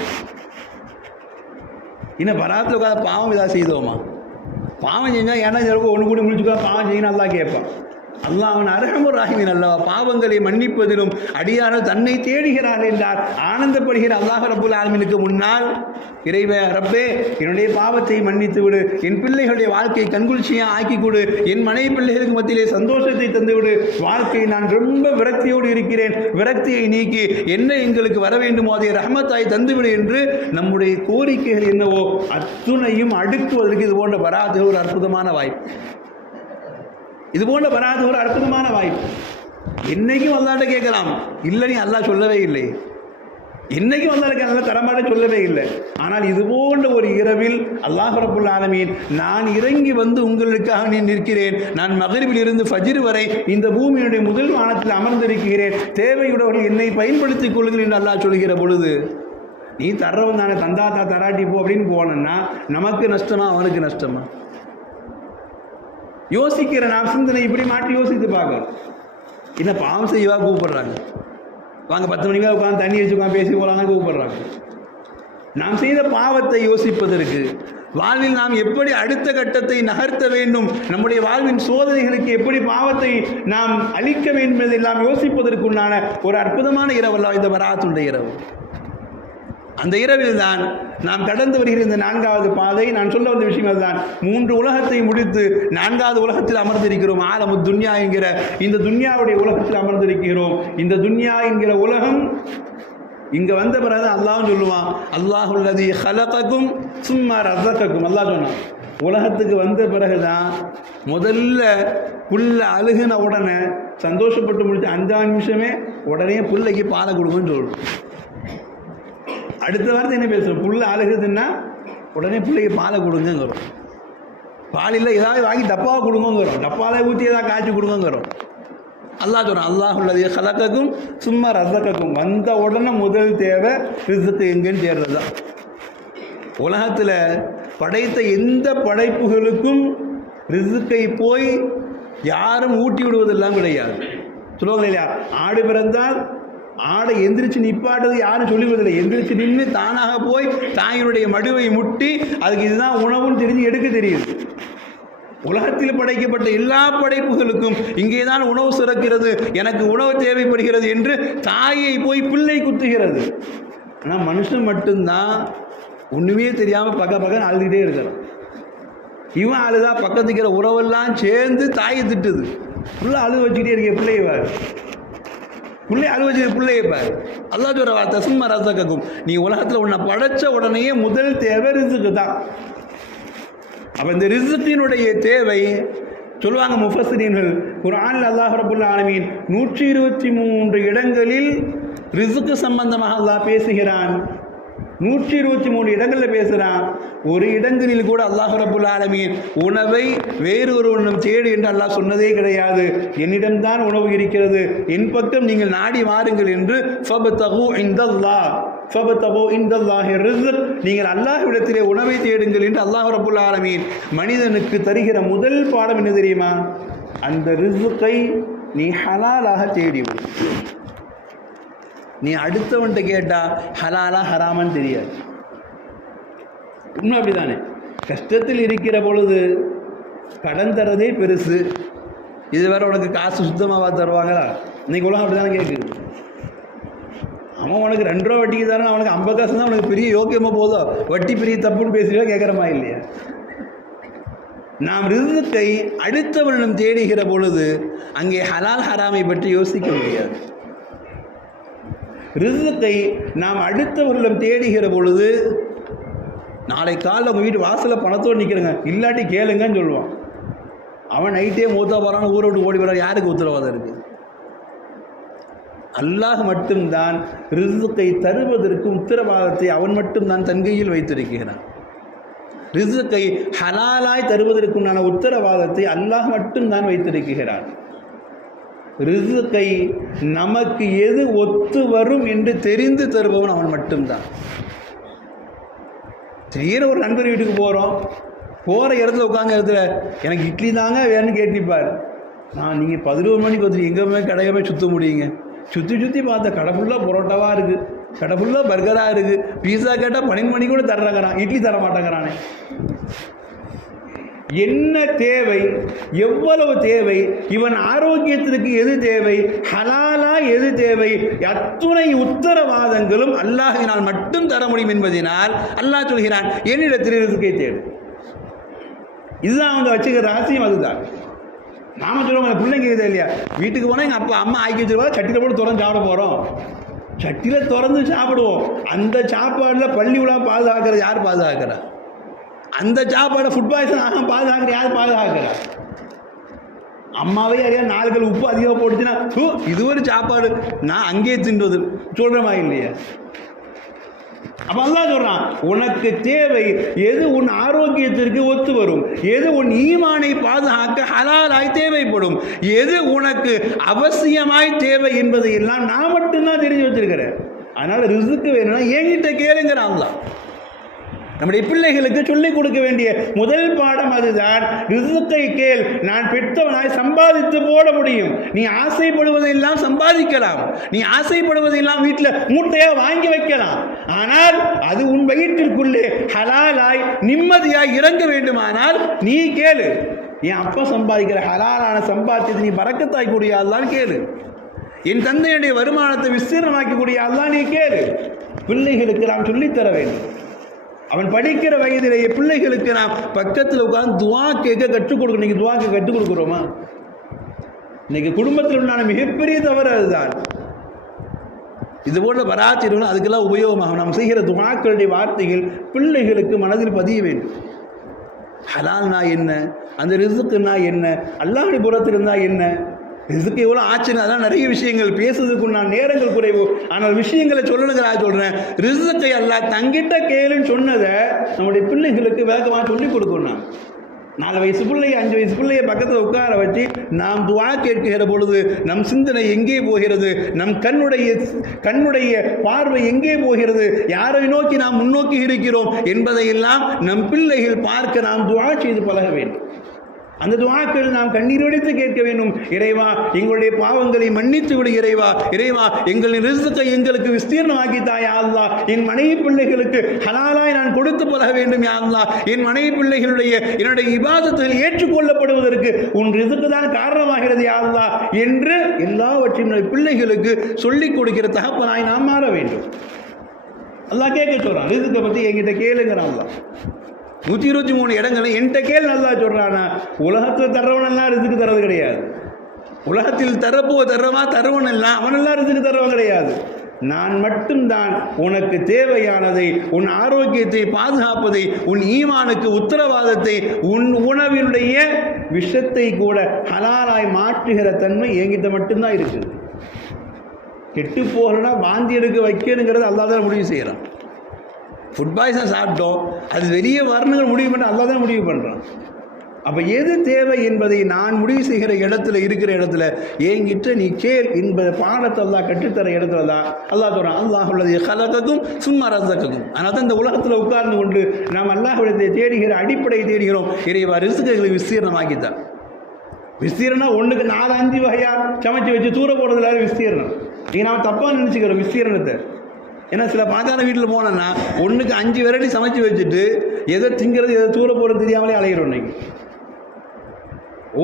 இன்னும் பராத்தில் உட்காந்து பாவம் ஏதாவது செய்தோமா? பாவம் செஞ்சால் ஏன்னா ஒன்று கூடி முடிச்சுக்கா பாவம் செய்யணும் நல்லா கேட்பான். அல்லாஹ் அவன் அர்ஹமுர் ராஹிமீன் அல்லவா, பாவங்களை மன்னிப்பதிலும் அடியார்கள் தன்னை தேடுகிறார்கள் என்றார். ஆனந்தப்படுகிற அல்லாஹ் ரப்புல் ஆலமீனுக்கு முன்னால் இறைவே ரப்பே என்னுடைய பாவத்தை மன்னித்து விடு, என் பிள்ளைகளுடைய வாழ்க்கையை கண்குளிர்ச்சியாக ஆக்கி கொடு, என் மனைவி பிள்ளைகளுக்கு மத்தியிலே சந்தோஷத்தை தந்துவிடு, வாழ்க்கை நான் ரொம்ப விரக்தியோடு இருக்கிறேன், விரக்தியை நீக்கி என்ன எங்களுக்கு வர வேண்டுமோ அதை ரஹ்மத்தாய் தந்துவிடு என்று நம்முடைய கோரிக்கைகள் என்னவோ அத்துணையும் அடுக்குவதற்கு இது போன்ற வராது ஒரு அற்புதமான வாய்ப்பு. இது போன்ற வராது ஒரு அற்புதமான வாய்ப்பு. என்னைக்கும் அல்லாஹ்ட்ட கேட்கலாம், இல்லை நீ அல்லாஹ் சொல்லவே இல்லை, என்னைக்கும் அல்லாஹ்க்கு அல்லாஹ் தரமாட்ட சொல்லவே இல்லை. ஆனால் இது போன்ற ஒரு இரவில் அல்லாஹ் ரப்புல் ஆலமீன் நான் இறங்கி வந்து உங்களுக்காக நீ நிற்கிறேன், நான் மகரிபில் இருந்து ஃபஜ்ர் வரை இந்த பூமியினுடைய முதல் வானத்தில் அமர்ந்திருக்கிறேன், தேவையுடையவர்கள் என்னை பயன்படுத்திக் கொள்ளுங்கள் என்று அல்லாஹ் சொல்கிற பொழுது நீ தர்றவன் தானே, தந்தாத்தா தராட்டி போ அப்படின்னு போனோன்னா நமக்கு நஷ்டமா அவனுக்கு நஷ்டமா? யோசிக்கிற நாம் சிந்தனை இப்படி மாற்றி யோசித்து பார்க்கணும். என்ன பாவம் செய்வா கூப்பிடுறாங்க, வாங்க 10 மணிக்காக உட்காந்து தண்ணி வச்சு உட்காந்து பேசி போகலாங்கன்னு கூப்பிடுறாங்க. நாம் செய்த பாவத்தை யோசிப்பதற்கு, வாழ்வில் நாம் எப்படி அடுத்த கட்டத்தை நகர்த்த வேண்டும், நம்முடைய வாழ்வின் சோதனைகளுக்கு எப்படி பாவத்தை நாம் அளிக்க வேண்டும் என்பதெல்லாம் யோசிப்பதற்குண்டான ஒரு அற்புதமான இரவல்ல இந்த பராத்துடைய இரவு. அந்த இரவில் தான் நாம் கடந்து வருகிற இந்த 4வது பாதை. நான் சொல்ல வந்த விஷயம் அதுதான். 3 உலகத்தை முடித்து 4வது உலகத்தில் அமர்ந்திருக்கிறோம். ஆலமு துன்யா என்கிற இந்த துன்யாவுடைய உலகத்தில் அமர்ந்திருக்கிறோம். இந்த துன்யா என்கிற உலகம் இங்கே வந்த பிறகு அல்லாஹ் சொல்லுவான், அல்லாஹுல்லதி ஹலகக்கும் சும்மா ரஸகக்கும். அல்லாஹ் சொன்னான், உலகத்துக்கு வந்த பிறகுதான் முதல்ல புல்ல அழுகுன உடனே சந்தோஷப்பட்டு முடிச்சு 5 நிமிஷமே உடனே பிள்ளைக்கு பாலை கொடுக்குன்னு சொல்லணும். அடுத்த வாரத்தை என்ன பேசுகிறோம், புல்ல அழுகுதுன்னா உடனே பிள்ளைக்கு பாலை கொடுங்கிறோம். பாலில் ஏதாவது வாங்கி டப்பாவை கொடுங்கிறோம், டப்பாவில் ஊற்றி ஏதாவது காய்ச்சி கொடுங்கிறோம். அல்லாஹ் சொல்கிறான், அல்லாஹுல்லதி ஹலகக்கும் சும்மா ரஸகக்கும். வந்த உடனே முதல் தேவை ரிஸ்க் எங்கன்னு தேடுறது தான். உலகத்தில் படைத்த எந்த படைப்புகளுக்கும் ரிஸ்கை போய் யாரும் ஊட்டி விடுவதெல்லாம் கிடையாது. சொல்லுவாங்க இல்லையா, ஆடு பிறந்தால் ஆடை எந்திரிச்சு நிப்பாட்டது யாரும் சொல்லிவிடுவதில்லை. எந்திரிச்சு நின்று தானாக போய் தாயினுடைய மடுவை முட்டி அதுக்கு இதுதான் உணவுன்னு தெரிஞ்சு எடுக்க தெரியுது. உலகத்தில் படைக்கப்பட்ட எல்லா படைப்புகளுக்கும் இங்கே தான் உணவு சுரக்கிறது, எனக்கு உணவு தேவைப்படுகிறது என்று தாயை போய் பிள்ளை குத்துகிறது. ஆனால் மனுஷன் மட்டும்தான் ஒன்றுமே தெரியாமல் பக்கம் அழுதுகிட்டே இருக்கிறான். இவன் அழுதா பக்கத்துக்கு இருக்கிற உறவெல்லாம் சேர்ந்து தாயை திட்டுது. ஃபுல்லாக அழுது வச்சுக்கிட்டே இருக்க பிள்ளைவார், பிள்ளை அழுவ வச்சு பிள்ளையை பாரு. அல்லாஹ் சொல்ற வார்த்தை சும்மா ரஸகக்கும். நீ உலகத்தில் உன்னை படைச்ச உடனேயே முதல் தேவை ரிஸ்க்கு தான். அப்போ இந்த ரிஸ்கினுடைய தேவை சொல்லுவாங்க முஃபஸ்ஸிரீன்கள், குர்ஆனில் அல்லாஹ் ரப்புல் ஆலமீன் 123 இடங்களில் ரிஸ்க்கு சம்பந்தமாக அல்லாஹ் பேசுகிறான். 123 இடங்களில் பேசுகிறான். ஒரு இடங்களில் கூட அல்லாஹ் ரப்புல் ஆலமீன் உணவை வேறு ஒருவனும் தேடு என்று அல்லாஹ் சொன்னதே கிடையாது. என்னிடம்தான் உணவு இருக்கிறது, என் பக்கம் நீங்கள் நாடி வாருங்கள் என்று ஃபப்தகு இன்தல்லாஹி ரிஸ்க், நீங்கள் அல்லாஹ்விடத்திலே உணவை தேடுங்கள் என்று அல்லாஹ் ரப்புல் ஆலமீன் மனிதனுக்கு தருகிற முதல் பாடம் என்ன தெரியுமா? அந்த ரிஸ்கை நீ ஹலாலாக தேடிவிடு. நீ அடுத்தவன்கிட்ட கேட்டால் ஹலாலா ஹராமான்னு தெரியாது. உண்மை அப்படி தானே? கஷ்டத்தில் இருக்கிற பொழுது கடன் தரதே பெருசு, இது வேற உனக்கு காசு சுத்தமாக தருவாங்களா? இன்னைக்கு உலகம் அப்படி தானே கேட்குது. அவன் உனக்கு 2 ரூபா வட்டிக்கு தரான், அவனுக்கு 50 காசு தான் உனக்கு பெரிய யோக்கியமாக போதோ, வட்டி பெரிய தப்புன்னு பேசுகிறா கேட்குறமா இல்லையா? நாம் ரிஸ்கை அடுத்தவனிடம் தேடுகிற பொழுது அங்கே ஹலால் ஹராமை பற்றி யோசிக்க முடியாது. ரிஸ்கை நாம் அடுத்தவர்களிடம் தேடுகிற பொழுது, நாளை காலையில் உங்கள் வீட்டு வாசலில் பணத்தோடு நிற்கிறேங்க, இல்லாட்டி கேளுங்கன்னு சொல்லுவான். அவன் நைட்டே மூத்தா போகிறான்னு ஊரை விட்டு ஓடி வரான். யாருக்கு உத்தரவாதம் இருக்குது? அல்லாஹ் மட்டும்தான் ரிஸ்கை தருவதற்கு உத்தரவாதத்தை அவன் மட்டும்தான் தன் கையில் வைத்திருக்கிறான். ரிஸ்கை ஹலாலாய் தருவதற்குண்டான உத்தரவாதத்தை அல்லாஹ் மட்டும்தான் வைத்திருக்கிறான். ரிஸ்கை நமக்கு எது ஒத்து வரும் என்று தெரிந்து தருபவன் அவன் மட்டும்தான். திடீர்னு ஒரு நண்பர் வீட்டுக்கு போகிறோம், போகிற இடத்துல உட்காந்து இடத்துல எனக்கு இட்லி தாங்க வேணும்னு கேட்டுப்பார். நீங்கள் 11 மணிக்கு வந்து எங்கேயுமே கடையமே சுற்ற முடியுங்க. சுற்றி பார்த்த கடை ஃபுல்லாக பரோட்டாவாக இருக்குது, கடை ஃபுல்லாக பர்கராக இருக்குது, பீஸா கேட்டால் 12 மணி கூட தர்றாங்கிறான், இட்லி தர மாட்டேங்கிறானே. என்ன தேவை, எவ்வளவு தேவை, இவன் ஆரோக்கியத்திற்கு எது தேவை, ஹலாலா எது தேவை, அத்துணை உத்தரவாதங்களும் அல்லாஹ்வினால் மட்டும் தர முடியும் என்பதனால் அல்லாஹ் சொல்கிறான் என்னிடத்தில் ரிஸ்கை தேடு. இதுதான் அவங்க வச்சுக்கிற ரகசியம். அதுதான் நாம சொல்லுவோம் பிள்ளைங்க இது இல்லையா, வீட்டுக்கு போனால் எங்கள் அப்பா அம்மா ஆக்கி வச்சிருப்பா, சட்டியில் போட்டு திறந்து சாப்பிட போகிறோம், சட்டியில் திறந்து சாப்பிடுவோம். அந்த சாப்பாடில் பள்ளி உலா பாதுகாக்கிறது யார் பாதுகாக்கிறா? அந்த சாப்பாடை ஃபுட் பாய்சன் ஆக பாதுகாக்கிற யார் பாதுகாக்கிறா? அம்மாவே அறியா 4 கல் உப்பு அதிகமாக போட்டுச்சுன்னா இது ஒரு சாப்பாடு நான் அங்கேயே தின்றது சொல்கிறமா இல்லையா? அப்போ அல்லாஹ் சொல்றான், உனக்கு தேவை எது உன் ஆரோக்கியத்திற்கு ஒத்து வரும், எது உன் ஈமானை பாதுகாக்க ஹலாலாய் தேவைப்படும், எது உனக்கு அவசியமாய் தேவை என்பதை எல்லாம் நான் மட்டும்தான் தெரிஞ்சு வச்சிருக்கிறேன். அதனால ரிஸ்க் வேணும்னா என்கிட்ட கேளுங்கிற அல்லாஹ். நம்முடைய பிள்ளைகளுக்கு சொல்லிக் கொடுக்க வேண்டிய முதல் பாடம் அதுதான். ரிஸ்கை கேள். நான் பெற்றவனாய் சம்பாதித்து போட முடியும். நீ ஆசைப்படுவதெல்லாம் சம்பாதிக்கலாம், நீ ஆசைப்படுவதெல்லாம் வீட்டில் மூட்டையாக வாங்கி வைக்கலாம். ஆனால் அது உன் வயிற்றிற்குள்ளே ஹலாலாய் நிம்மதியாய் இறங்க வேண்டுமானால் நீ கேளு. என் அப்பா சம்பாதிக்கிற ஹலாலான சம்பாத்தியத்தை நீ பறக்கத்தாய் கூடிய ஆள்தான் கேளு. என் தந்தையுடைய வருமானத்தை விஸ்தீர்ணமாக்கக்கூடிய ஆள்தான் நீ கேளு. பிள்ளைகளுக்கு நாம் சொல்லித்தர வேண்டும். அவன் படிக்கிற வயதிலேயே பிள்ளைகளுக்கு நாம் பக்கத்தில் உட்கார்ந்து துவா கேட்க கற்றுக் கொடுக்கணும். இன்னைக்கு துவா கேட்க கற்றுக் கொடுக்குறோமா? இன்னைக்கு குடும்பத்தில் உண்டான மிகப்பெரிய தவறு அதுதான். இது போன்ற பராத்திரம் அதுக்கெல்லாம் உபயோகமாகும். நாம் செய்கிற துவாக்களுடைய வார்த்தைகள் பிள்ளைகளுக்கு மனதில் பதிய வேண்டும். ஹலால்னா என்ன, அந்த ரிஸ்க்குன்னா என்ன, அல்லாஹ்வுடைய புறத்தில் இருந்தால் என்ன, ரிஸ்க்கு எவ்வளோ ஆச்சுன்னு அதெல்லாம் நிறைய விஷயங்கள் பேசுறதுக்கு நான் நேரங்கள் குறைவு. ஆனால் விஷயங்களை சொல்லணுங்கிறா சொல்கிறேன். ரிஸ்க்கை அல்லாஹ் தங்கிட்ட கேளுன்னு சொன்னதை நம்முடைய பிள்ளைகளுக்கு வேகமாக சொல்லிக் கொடுக்கணும். 4 வயசு பிள்ளைய 5 வயசு பிள்ளைய பக்கத்தில் உட்கார வச்சு நாம் துவா கேட்கிற பொழுது நம் சிந்தனை எங்கே போகிறது, நம் கண்ணுடைய பார்வை எங்கே போகிறது, யாரை நோக்கி நாம் முன்னோக்கி இருக்கிறோம் என்பதையெல்லாம் நம் பிள்ளைகள் பார்க்க நாம் துவா செய்து பழக வேண்டும். அந்த துஆக்கள் நாம் கண்ணீர் வடித்து கேட்க வேண்டும். இறைவா, எங்களுடைய பாவங்களை மன்னித்து விடு. இறைவா எங்களின் ரிஸ்கை எங்களுக்கு விஸ்தீர்ணமாக்கி தா யா அல்லாஹ். என் மனைவி பிள்ளைகளுக்கு ஹலாலாய் நான் கொடுத்து பழக வேண்டும் யா அல்லாஹ். என் மனைவி பிள்ளைகளுடைய என்னுடைய இபாதத்துகள் ஏற்றுக்கொள்ளப்படுவதற்கு உன் ரிஸ்க்கு தான் காரணமாகிறது யா அல்லாஹ் என்று எல்லாவற்றையும் பிள்ளைகளுக்கு சொல்லிக் கொடுக்கிற தகப்பனாய் நாம் மாற வேண்டும். அல்லாஹ் கேட்க சொல்றான், ரிஸ்க்கை பற்றி என்கிட்ட கேளுங்கிறான். அல்லாஹ் 123 இடங்களை என்கிட்ட கேள் நல்லா சொல்றானா. உலகத்தில் தர்றவனெல்லாம் ரிஸ்க்கு தர்றது கிடையாது. உலகத்தில் தர்றவன் எல்லாம் அவனெல்லாம் ரிஸ்க்கு தர்றவன் கிடையாது. நான் மட்டும்தான் உனக்கு தேவையானதை, உன் ஆரோக்கியத்தை பாதுகாப்பதை, உன் ஈமானுக்கு உத்தரவாதத்தை, உன் உணவினுடைய விஷத்தை கூட ஹலாலாய் மாற்றுகிற தன்மை என்கிட்ட மட்டும்தான் இருக்குது. கெட்டு போகிறனா வாந்தி எடுக்க வைக்கணுங்கிறது அல்லாஹ் தான் முடிவு செய்யறான். ஃபுட் பாய்சன் சாப்பிட்டோம், அது வெளியே வரணுங்கிற முடிவு பண்ண அல்லாஹ் தான் முடிவு பண்ணுறான். அப்போ எது தேவை என்பதை நான் முடிவு செய்கிற இருக்கிற இடத்துல என்கிட்ட நீ கேள் என்பதை பாடத்தை அல்லாஹ் கற்றுத்தர இடத்துல தான் அல்லாஹ் சொல்கிறான், அல்லாஹ் உள்ளது ஹலகக்கும் சும்மா ரசகக்கும். அதனால தான் இந்த உலகத்தில் உட்கார்ந்து கொண்டு நாம் அல்லாஹ்விடத்தை தேடுகிற அடிப்படையை தேடுகிறோம். இறைவா ரிஸ்க்குகளை விஸ்தீர்ணமாக்கித்தான். விஸ்தீரணம் ஒன்றுக்கு 4-5 வகையாக சமைச்சு வச்சு தூர போடுறதுல விஸ்தீரணம். நீங்கள் நாம் தப்பாக நினச்சிக்கிறோம் விஸ்தீரணத்தை. ஏன்னா சில பாதாள வீட்டில் போனோன்னா 1க்கு 5 வெரைட்டி சமைச்சு வச்சுட்டு எதை திங்கிறது எதை தூர போகிறது தெரியாமலே அலைகிறோம். இன்னைக்கு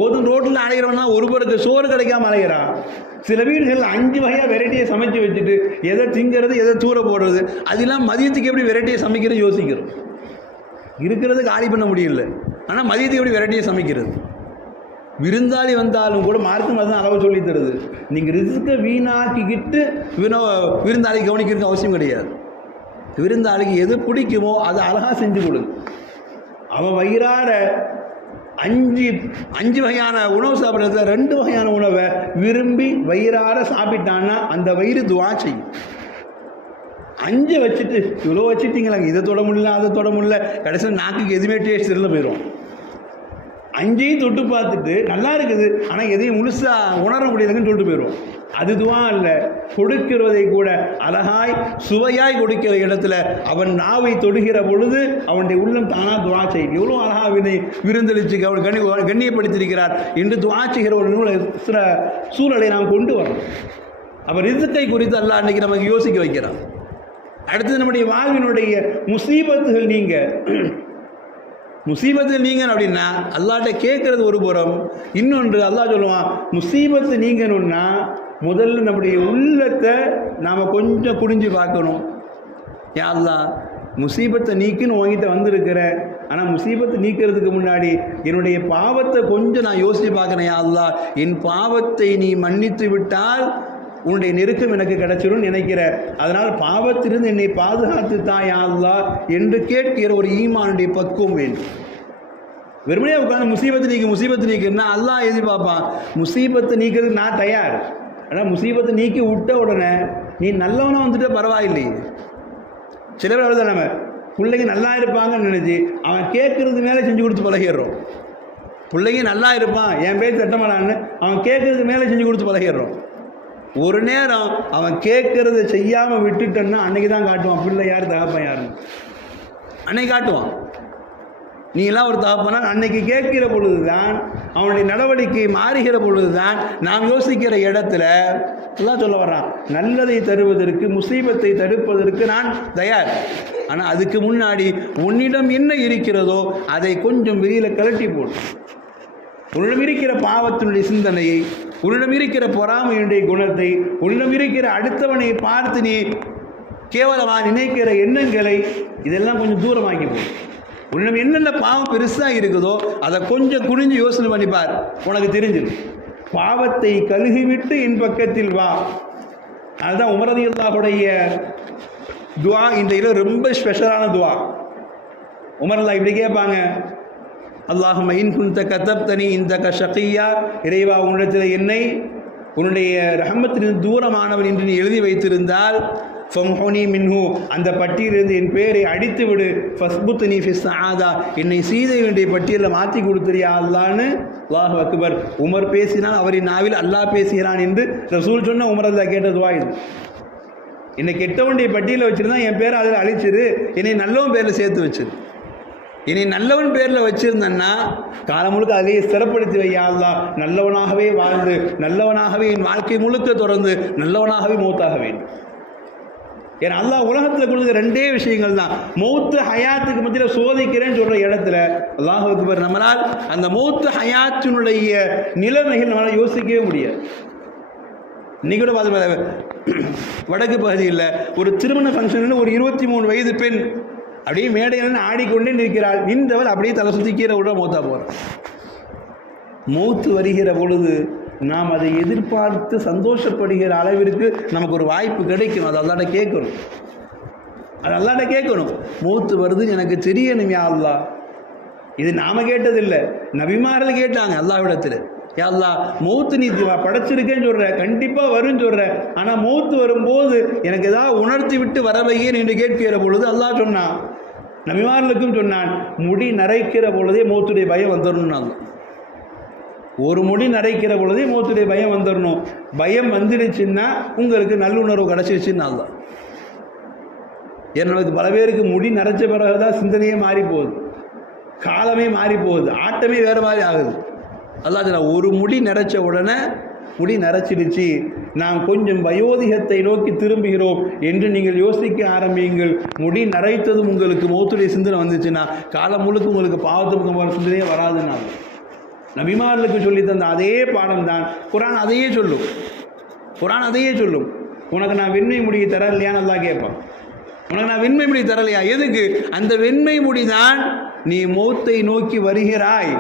ஓதும் ரோட்டில் அலைகிறோம்னா ஒரு பேருக்கு சோறு கிடைக்காம அலைகிறான். சில வீடுகளில் 5 வகையாக வெரைட்டியை சமைச்சு வச்சுட்டு எதை திங்கிறது எதை தூர போடுறது, அதெல்லாம் மதியத்துக்கு எப்படி வெரைட்டியை சமைக்கிறது யோசிக்கிறோம். இருக்கிறது காலி பண்ண முடியல, ஆனால் மதியத்துக்கு எப்படி வெரைட்டியை சமைக்கிறது. விருந்தாளி வந்தாலும் கூட மார்க்கம் அதுதான் அளவு சொல்லி தருது. நீங்கள் ரிஸ்க்கை வீணாக்கிக்கிட்டு விருந்தாளி கவனிக்கிறதுக்கு அவசியம் கிடையாது. விருந்தாளிக்கு எது பிடிக்குமோ அதை அழகாக செஞ்சு கொடுங்க. அவன் வயிறார 5 வகையான உணவு சாப்பிட்றதுல 2 வகையான உணவை விரும்பி வயிறார சாப்பிட்டான்னா அந்த வயிறு துவா செய்யும். 5 வச்சுட்டு இவ்வளோ வச்சுட்டிங்களாங்க, இதை தொட முடியல அதை தொட முடியல, கடைசியில் நாக்குக்கு எதுவுமே டேஸ்ட் தெரியல போயிடும். 5ஐயும் தொட்டு பார்த்துட்டு நல்லா இருக்குது, ஆனால் எதையும் முழுசாக உணர முடியாதுன்னு சொல்லிட்டு போயிடும். அது துவா இல்லை. கொடுக்கிறதை கூட அழகாய் சுவையாய் கொடுக்கிற இடத்துல அவன் நாவை தொடுகிற பொழுது அவனுடைய உள்ளம் தானாக துவா செய்யும். எவ்வளோ அழகாக விருந்தளிச்சு அவன் கண்ணியப்படுத்தியிருக்கிறார் என்று துவா செய்கிற ஒரு சூழலை நாம் கொண்டு வரணும். அவர் ரிஸ்க்கை குறித்து அல்லாஹ் அன்றைக்கி நமக்கு யோசிக்க வைக்கிறான். அடுத்தது நம்முடைய வாழ்வினுடைய முசீபத்துகள் நீங்க முசீபத்து நீங்கணும் அப்படின்னா அல்லாட்ட கேட்கறது ஒரு புறம், இன்னொன்று அல்லாஹ் சொல்லுவான் முசீபத்து நீங்கணும்னா முதல்ல நம்முடைய உள்ளத்தை நாம் கொஞ்சம் குடிஞ்சு பார்க்கணும். யா அல்லாஹ் முசீபத்தை நீக்குன்னு உங்ககிட்ட வந்திருக்கிற, ஆனால் முசீபத்தை நீக்கிறதுக்கு முன்னாடி என்னுடைய பாவத்தை கொஞ்சம் நான் யோசித்து பார்க்குறேன். யா அல்லாஹ் என் பாவத்தை நீ மன்னித்து விட்டால் உன்னுடைய நெருக்கம் எனக்கு கிடைச்சிடும் நினைக்கிற, அதனால் பாவத்திலிருந்து என்னை பாதுகாத்து தான் யா அல்லாஹ் என்று கேட்கிற ஒரு ஈமானுடைய பக்குவம் வேண்டும். வெறுமனே உட்காந்து முசீபத்து நீக்குன்னா அல்லாஹ் எதிர்பார்ப்பான் முசீபத்தை நீக்கிறதுக்கு நான் தயார். ஆனால் முசீபத்தை நீக்கி விட்ட உடனே நீ நல்லவனாக வந்துட்டு பரவாயில்லையே. சில பேர் அவ்வளோதான், நம்ம பிள்ளைங்க நல்லா இருப்பாங்கன்னு நினச்சி அவன் கேட்குறது மேலே செஞ்சு கொடுத்து பழகிடுறோம். பிள்ளைங்க நல்லா இருப்பான் என் பேர் தட்டமாடான்னு அவன் கேட்குறது மேலே செஞ்சு கொடுத்து பழகிடுறோம். ஒரு நேரம் அவன் கேட்குறத செய்யாமல் விட்டுட்டன்னா அன்னைக்கு தான் காட்டுவான் பிள்ளை யார் தகப்பன் யாருன்னு. அன்னைக்கு காட்டுவான் நீ எல்லாம் ஒரு தகப்பனா. அன்னைக்கு கேட்கிற பொழுது தான் அவனுடைய நடவடிக்கை மாறுகிற பொழுது தான் நாம் யோசிக்கிற இடத்துல எல்லாம் சொல்ல வர்றான் நல்லதை தருவதற்கு முசீபத்தை தடுப்பதற்கு நான் தயார். ஆனால் அதுக்கு முன்னாடி உன்னிடம் என்ன இருக்கிறதோ அதை கொஞ்சம் வெளியில் கலட்டி போடு. உன்னிடம் இருக்கிற பாவத்தினுடைய சிந்தனையை, உன்னிடம் இருக்கிற பொறாமையுடைய குணத்தை, உன்னிடம் இருக்கிற அடுத்தவனை பார்த்து நீ கேவலமாக நினைக்கிற எண்ணங்களை இதெல்லாம் கொஞ்சம் தூரமாக்கி போடும். உன்னிடம் என்னென்ன பாவம் பெருசாக இருக்குதோ அதை கொஞ்சம் குனிஞ்சு யோசனை பண்ணிப்பார், உனக்கு தெரிஞ்சிடும். பாவத்தை கழுகிவிட்டு என் பக்கத்தில் வா. அதுதான் உமர் ரலியல்லாஹுடைய துவா. இந்த இதில் ரொம்ப ஸ்பெஷலான துவா. உமர் ரலியல்லாஹு இப்படி கேட்பாங்க, அல்லாஹும்ம இன் குன்த கதப்தனி இந்தக ஷகியா, இறைவா உன்னிடத்தில் என்னை உன்னுடைய ரஹமத்திலிருந்து தூரமானவன் என்று நீ எழுதி வைத்திருந்தால் ஃபம்ஹுனி மின்ஹு, அந்த பட்டியலிருந்து என் பேரை அடித்து விடு. ஃபஸ்புத்னி ஃபிஸ் ஸஆதா, என்னை சீதையுடைய பட்டியலில் மாற்றி கொடுத்துறியா அல்லான்னு. அல்லாஹு அக்பர். உமர் பேசினால் அவரின் நாவில் அல்லாஹ் பேசுகிறான் என்று ரசூல் சொன்ன உமர் அல்லாஹ் கேட்ட துவா இது. என்னை கெட்டவனுடைய பட்டியலில் வச்சுருந்தா என் பேரை அதில் அழிச்சிரு, என்னை நல்லவன் பேரில் சேர்த்து வச்சிரு. என்னை நல்லவன் பேரில் வச்சுருந்தேன்னா காலம் முழுக்க அதிலேயே ஸ்திரப்படுத்தி வையா அல்லாஹ். நல்லவனாகவே வாழ்ந்து நல்லவனாகவே என் வாழ்க்கை முழுக்க தொடர்ந்து நல்லவனாகவே மௌத்தாக வேண்டும். ஏன்னா அல்லாஹ் உலகத்தில் கொடுக்குற ரெண்டே விஷயங்கள் தான். மௌத்து ஹயாத்துக்கு மத்தியில் சோதிக்கிறேன்னு சொல்கிற இடத்துல அல்லாஹ் அக்பர், நம்மளால் அந்த மௌத்து ஹயாத்தினுடைய நிலைமைகள் நம்மளால் யோசிக்கவே முடியாது. இன்னைக்கு கூட பார்த்து வடக்கு பகுதியில் ஒரு திருமண ஃபங்க்ஷனில் ஒரு 23 வயது பெண் அப்படியே மேடையில் ஆடிக்கொண்டே நிற்கிறாள். நின்றவள் அப்படியே தலை சுற்றி கீரை விட மௌத்தா போகிறார். மௌத்து வருகிற பொழுது நாம் அதை எதிர்பார்த்து சந்தோஷப்படுகிற அளவிற்கு நமக்கு ஒரு வாய்ப்பு கிடைக்கும். அது அல்லாஹ்ட்ட கேட்கணும், அது அல்லாஹ்ட்ட கேட்கணும். மௌத்து வருது எனக்கு தெரியணும் யா அல்லாஹ். இது நாம் கேட்டதில்லை, நபிமார்கள் கேட்டாங்க அல்லாஹ்விடத்தில். யா அல்லாஹ் மௌத்து நீ படைச்சிருக்கேன்னு சொல்கிற, கண்டிப்பாக வரும்னு சொல்கிற, ஆனால் மௌத்து வரும்போது எனக்கு ஏதாவது உணர்த்தி விட்டு வரவையேன் என்று கேட்கிற பொழுது அல்லாஹ் சொன்னான், நபிமார்களுக்கும் சொன்னான், முடி நரைக்கிற பொழுதே மௌத்துடைய பயம் வந்துடணும். ஒரு முடி நரைக்கிற பொழுதே மௌத்துடைய பயம் வந்துடணும். பயம் வந்துடுச்சுன்னா உங்களுக்கு நல்லுணர்வு கிடச்சிருச்சுன்னு தான். எனக்கு பல பேருக்கு முடி நரைச்ச பிறகு தான் சிந்தனையே மாறி போகுது, காலமே மாறி போகுது, ஆட்டமே வேறு மாதிரி ஆகுது. அல்லாஹ் ஒரு முடி நரைச்ச உடனே முடி நரைச்சிடுச்சு, நாம் கொஞ்சம் வயோதிகத்தை நோக்கி திரும்புகிறோம் என்று நீங்கள் யோசிக்க ஆரம்பியுங்கள். முடி நரைத்ததும் உங்களுக்கு மௌத்துடைய சிந்தனை வந்துச்சுன்னா காலம் முழுக்க உங்களுக்கு பாவத்துக்கு சிந்தனையே வராதுன்னா. நபிமார்களுக்கு சொல்லி தந்த அதே பாடம் தான் குர்ஆன் அதையே சொல்லும். குர்ஆன் அதையே சொல்லும். உனக்கு நான் வெண்மை முடியை தர இல்லையான்னு அல்லாஹ் கேட்பான். உனக்கு நான் வெண்மை முடி தரலையா? எதுக்கு? அந்த வெண்மை முடிதான் நீ மௌத்தை நோக்கி வருகிறாய்,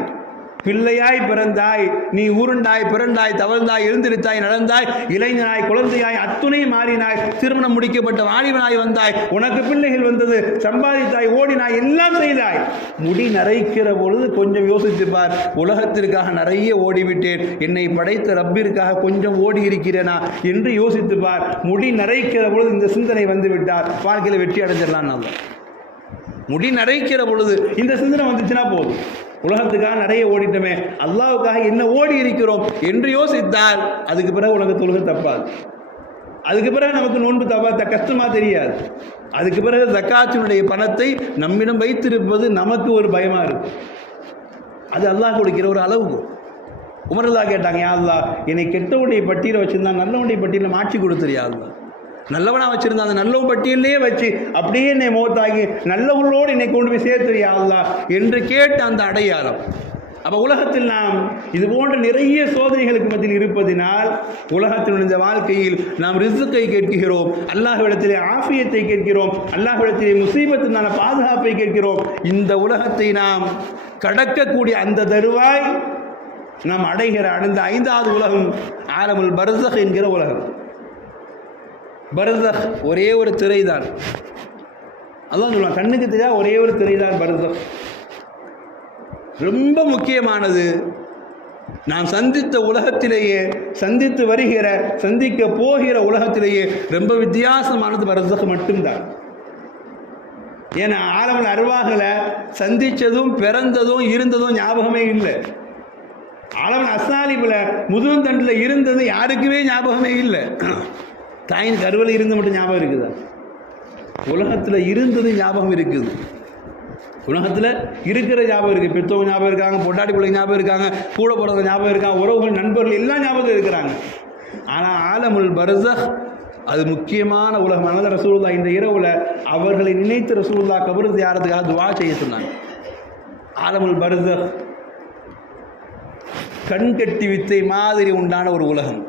பிள்ளையாய் பிறந்தாய், நீ ஊருண்டாய், பிறண்டாய், தவழ்ந்தாய், எழுந்திருத்தாய், நடந்தாய், இளைஞனாய், குழந்தையாய், அத்துணை மாறினாய், திருமணம் முடிக்கப்பட்ட வாலிபனாய் வந்தாய், உனக்கு பிள்ளைகள் வந்தது, சம்பாதித்தாய், ஓடினாய், எல்லாம் செய்தாய். முடி நரைக்கிற பொழுது கொஞ்சம் யோசித்துப்பார், உலகத்திற்காக நிறைய ஓடிவிட்டேன், என்னை படைத்த ரப்பிற்காக கொஞ்சம் ஓடி இருக்கிறேனா என்று யோசித்துப்பார். முடி நரைக்கிற பொழுது இந்த சிந்தனை வந்து விட்டார், வாழ்க்கையில் வெற்றி அடைஞ்சிடலாம். நம்ம முடி நரைக்கிற பொழுது இந்த சிந்தனை வந்துச்சுன்னா போதும், உலகத்துக்காக நிறைய ஓடிட்டோமே, அல்லாஹ்வுக்காக என்ன ஓடி இருக்கிறோம் என்று யோசித்தால் அதுக்கு பிறகு உனக்கு தொழுகை தப்பாது, அதுக்கு பிறகு நமக்கு நோன்பு கஷ்டமாக தெரியாது, அதுக்கு பிறகு ஜக்காத்தினுடைய பணத்தை நம்மிடம் வைத்திருப்பது நமக்கு ஒரு பயமாக இருக்கும். அது அல்லாஹ் கொடுக்கிற ஒரு அளவுக்கு. உமர் அல்லாஹ் கேட்டாங்க, யா அல்லாஹ் என்னை கெட்டவனுடைய பட்டியலை வச்சுருந்தா நல்லவனுடைய பட்டியலை மாற்றி கொடுத்துரு யா அல்லாஹ். நல்லவனாக வச்சுருந்தா அந்த நல்லவன் பட்டியலே வச்சு அப்படியே என்னை மௌத்தாகி நல்லவர்களோடு என்னை கொண்டு போய் சேர்த்துறியா அல்லாஹ் என்று கேட்ட அந்த அடையாளம். அப்போ உலகத்தில் நாம் இது போன்ற நிறைய சோதனைகளுக்கு மத்தியில் இருப்பதினால் உலகத்தில் இந்த வாழ்க்கையில் நாம் ரிஸ்கை கேட்கிறோம், அல்லாஹ்விடத்திலே ஆஃபியத்தை கேட்கிறோம், அல்லாஹ்விடத்திலே முசீபத்தினால பாதுகாப்பை கேட்கிறோம். இந்த உலகத்தை நாம் கடக்கக்கூடிய அந்த தருவாய் நாம் அடைந்த 5வது உலகம் ஆலமுல் பர்ஸக் என்கிற உலகம். பர்ஸக் ஒரே ஒரு திரை தான். அதான் சொல்லுவாங்க, கண்ணுக்கு தெரியாத ஒரே ஒரு திரை தான் பர்ஸக். ரொம்ப முக்கியமானது. நாம் சந்தித்த உலகத்திலேயே, சந்தித்து வருகிற, சந்திக்க போகிற உலகத்திலேயே ரொம்ப வித்தியாசமானது பர்ஸக் மட்டும்தான். ஏன்னா ஆலமுல் அர்வாஹில் சந்தித்ததும் பிறந்ததும் இருந்ததும் ஞாபகமே இல்லை. ஆலமுல் அஸ்ஸாலிபில் முதுகுந்தண்டில் இருந்தது யாருக்குமே ஞாபகமே இல்லை. தாயின் கருவில் இருந்து மட்டும் ஞாபகம் இருக்குதா? உலகத்தில் இருந்தது ஞாபகம் இருக்குது. உலகத்தில் இருக்கிற ஞாபகம் இருக்குது. பெற்றவங்க ஞாபகம் இருக்காங்க, பொண்டாட்டி பிள்ளைங்க ஞாபகம் இருக்காங்க, கூட போகிறவங்க ஞாபகம் இருக்காங்க, உறவுகள் நண்பர்கள் எல்லாம் ஞாபகம் இருக்கிறாங்க. ஆனால் ஆலமுல் பர்ஸக் அது முக்கியமான உலகம். அதனால ரசூலுல்லாஹ் இந்த இரவில் அவர்களை நினைத்து ரசூலுல்லாஹ் கபர் ஜியாரத்துக்காக துஆ செய்ய சொன்னாங்க. ஆலமுல் பர்ஸக் கண்கட்டி வித்தை மாதிரி உண்டான ஒரு உலகம்.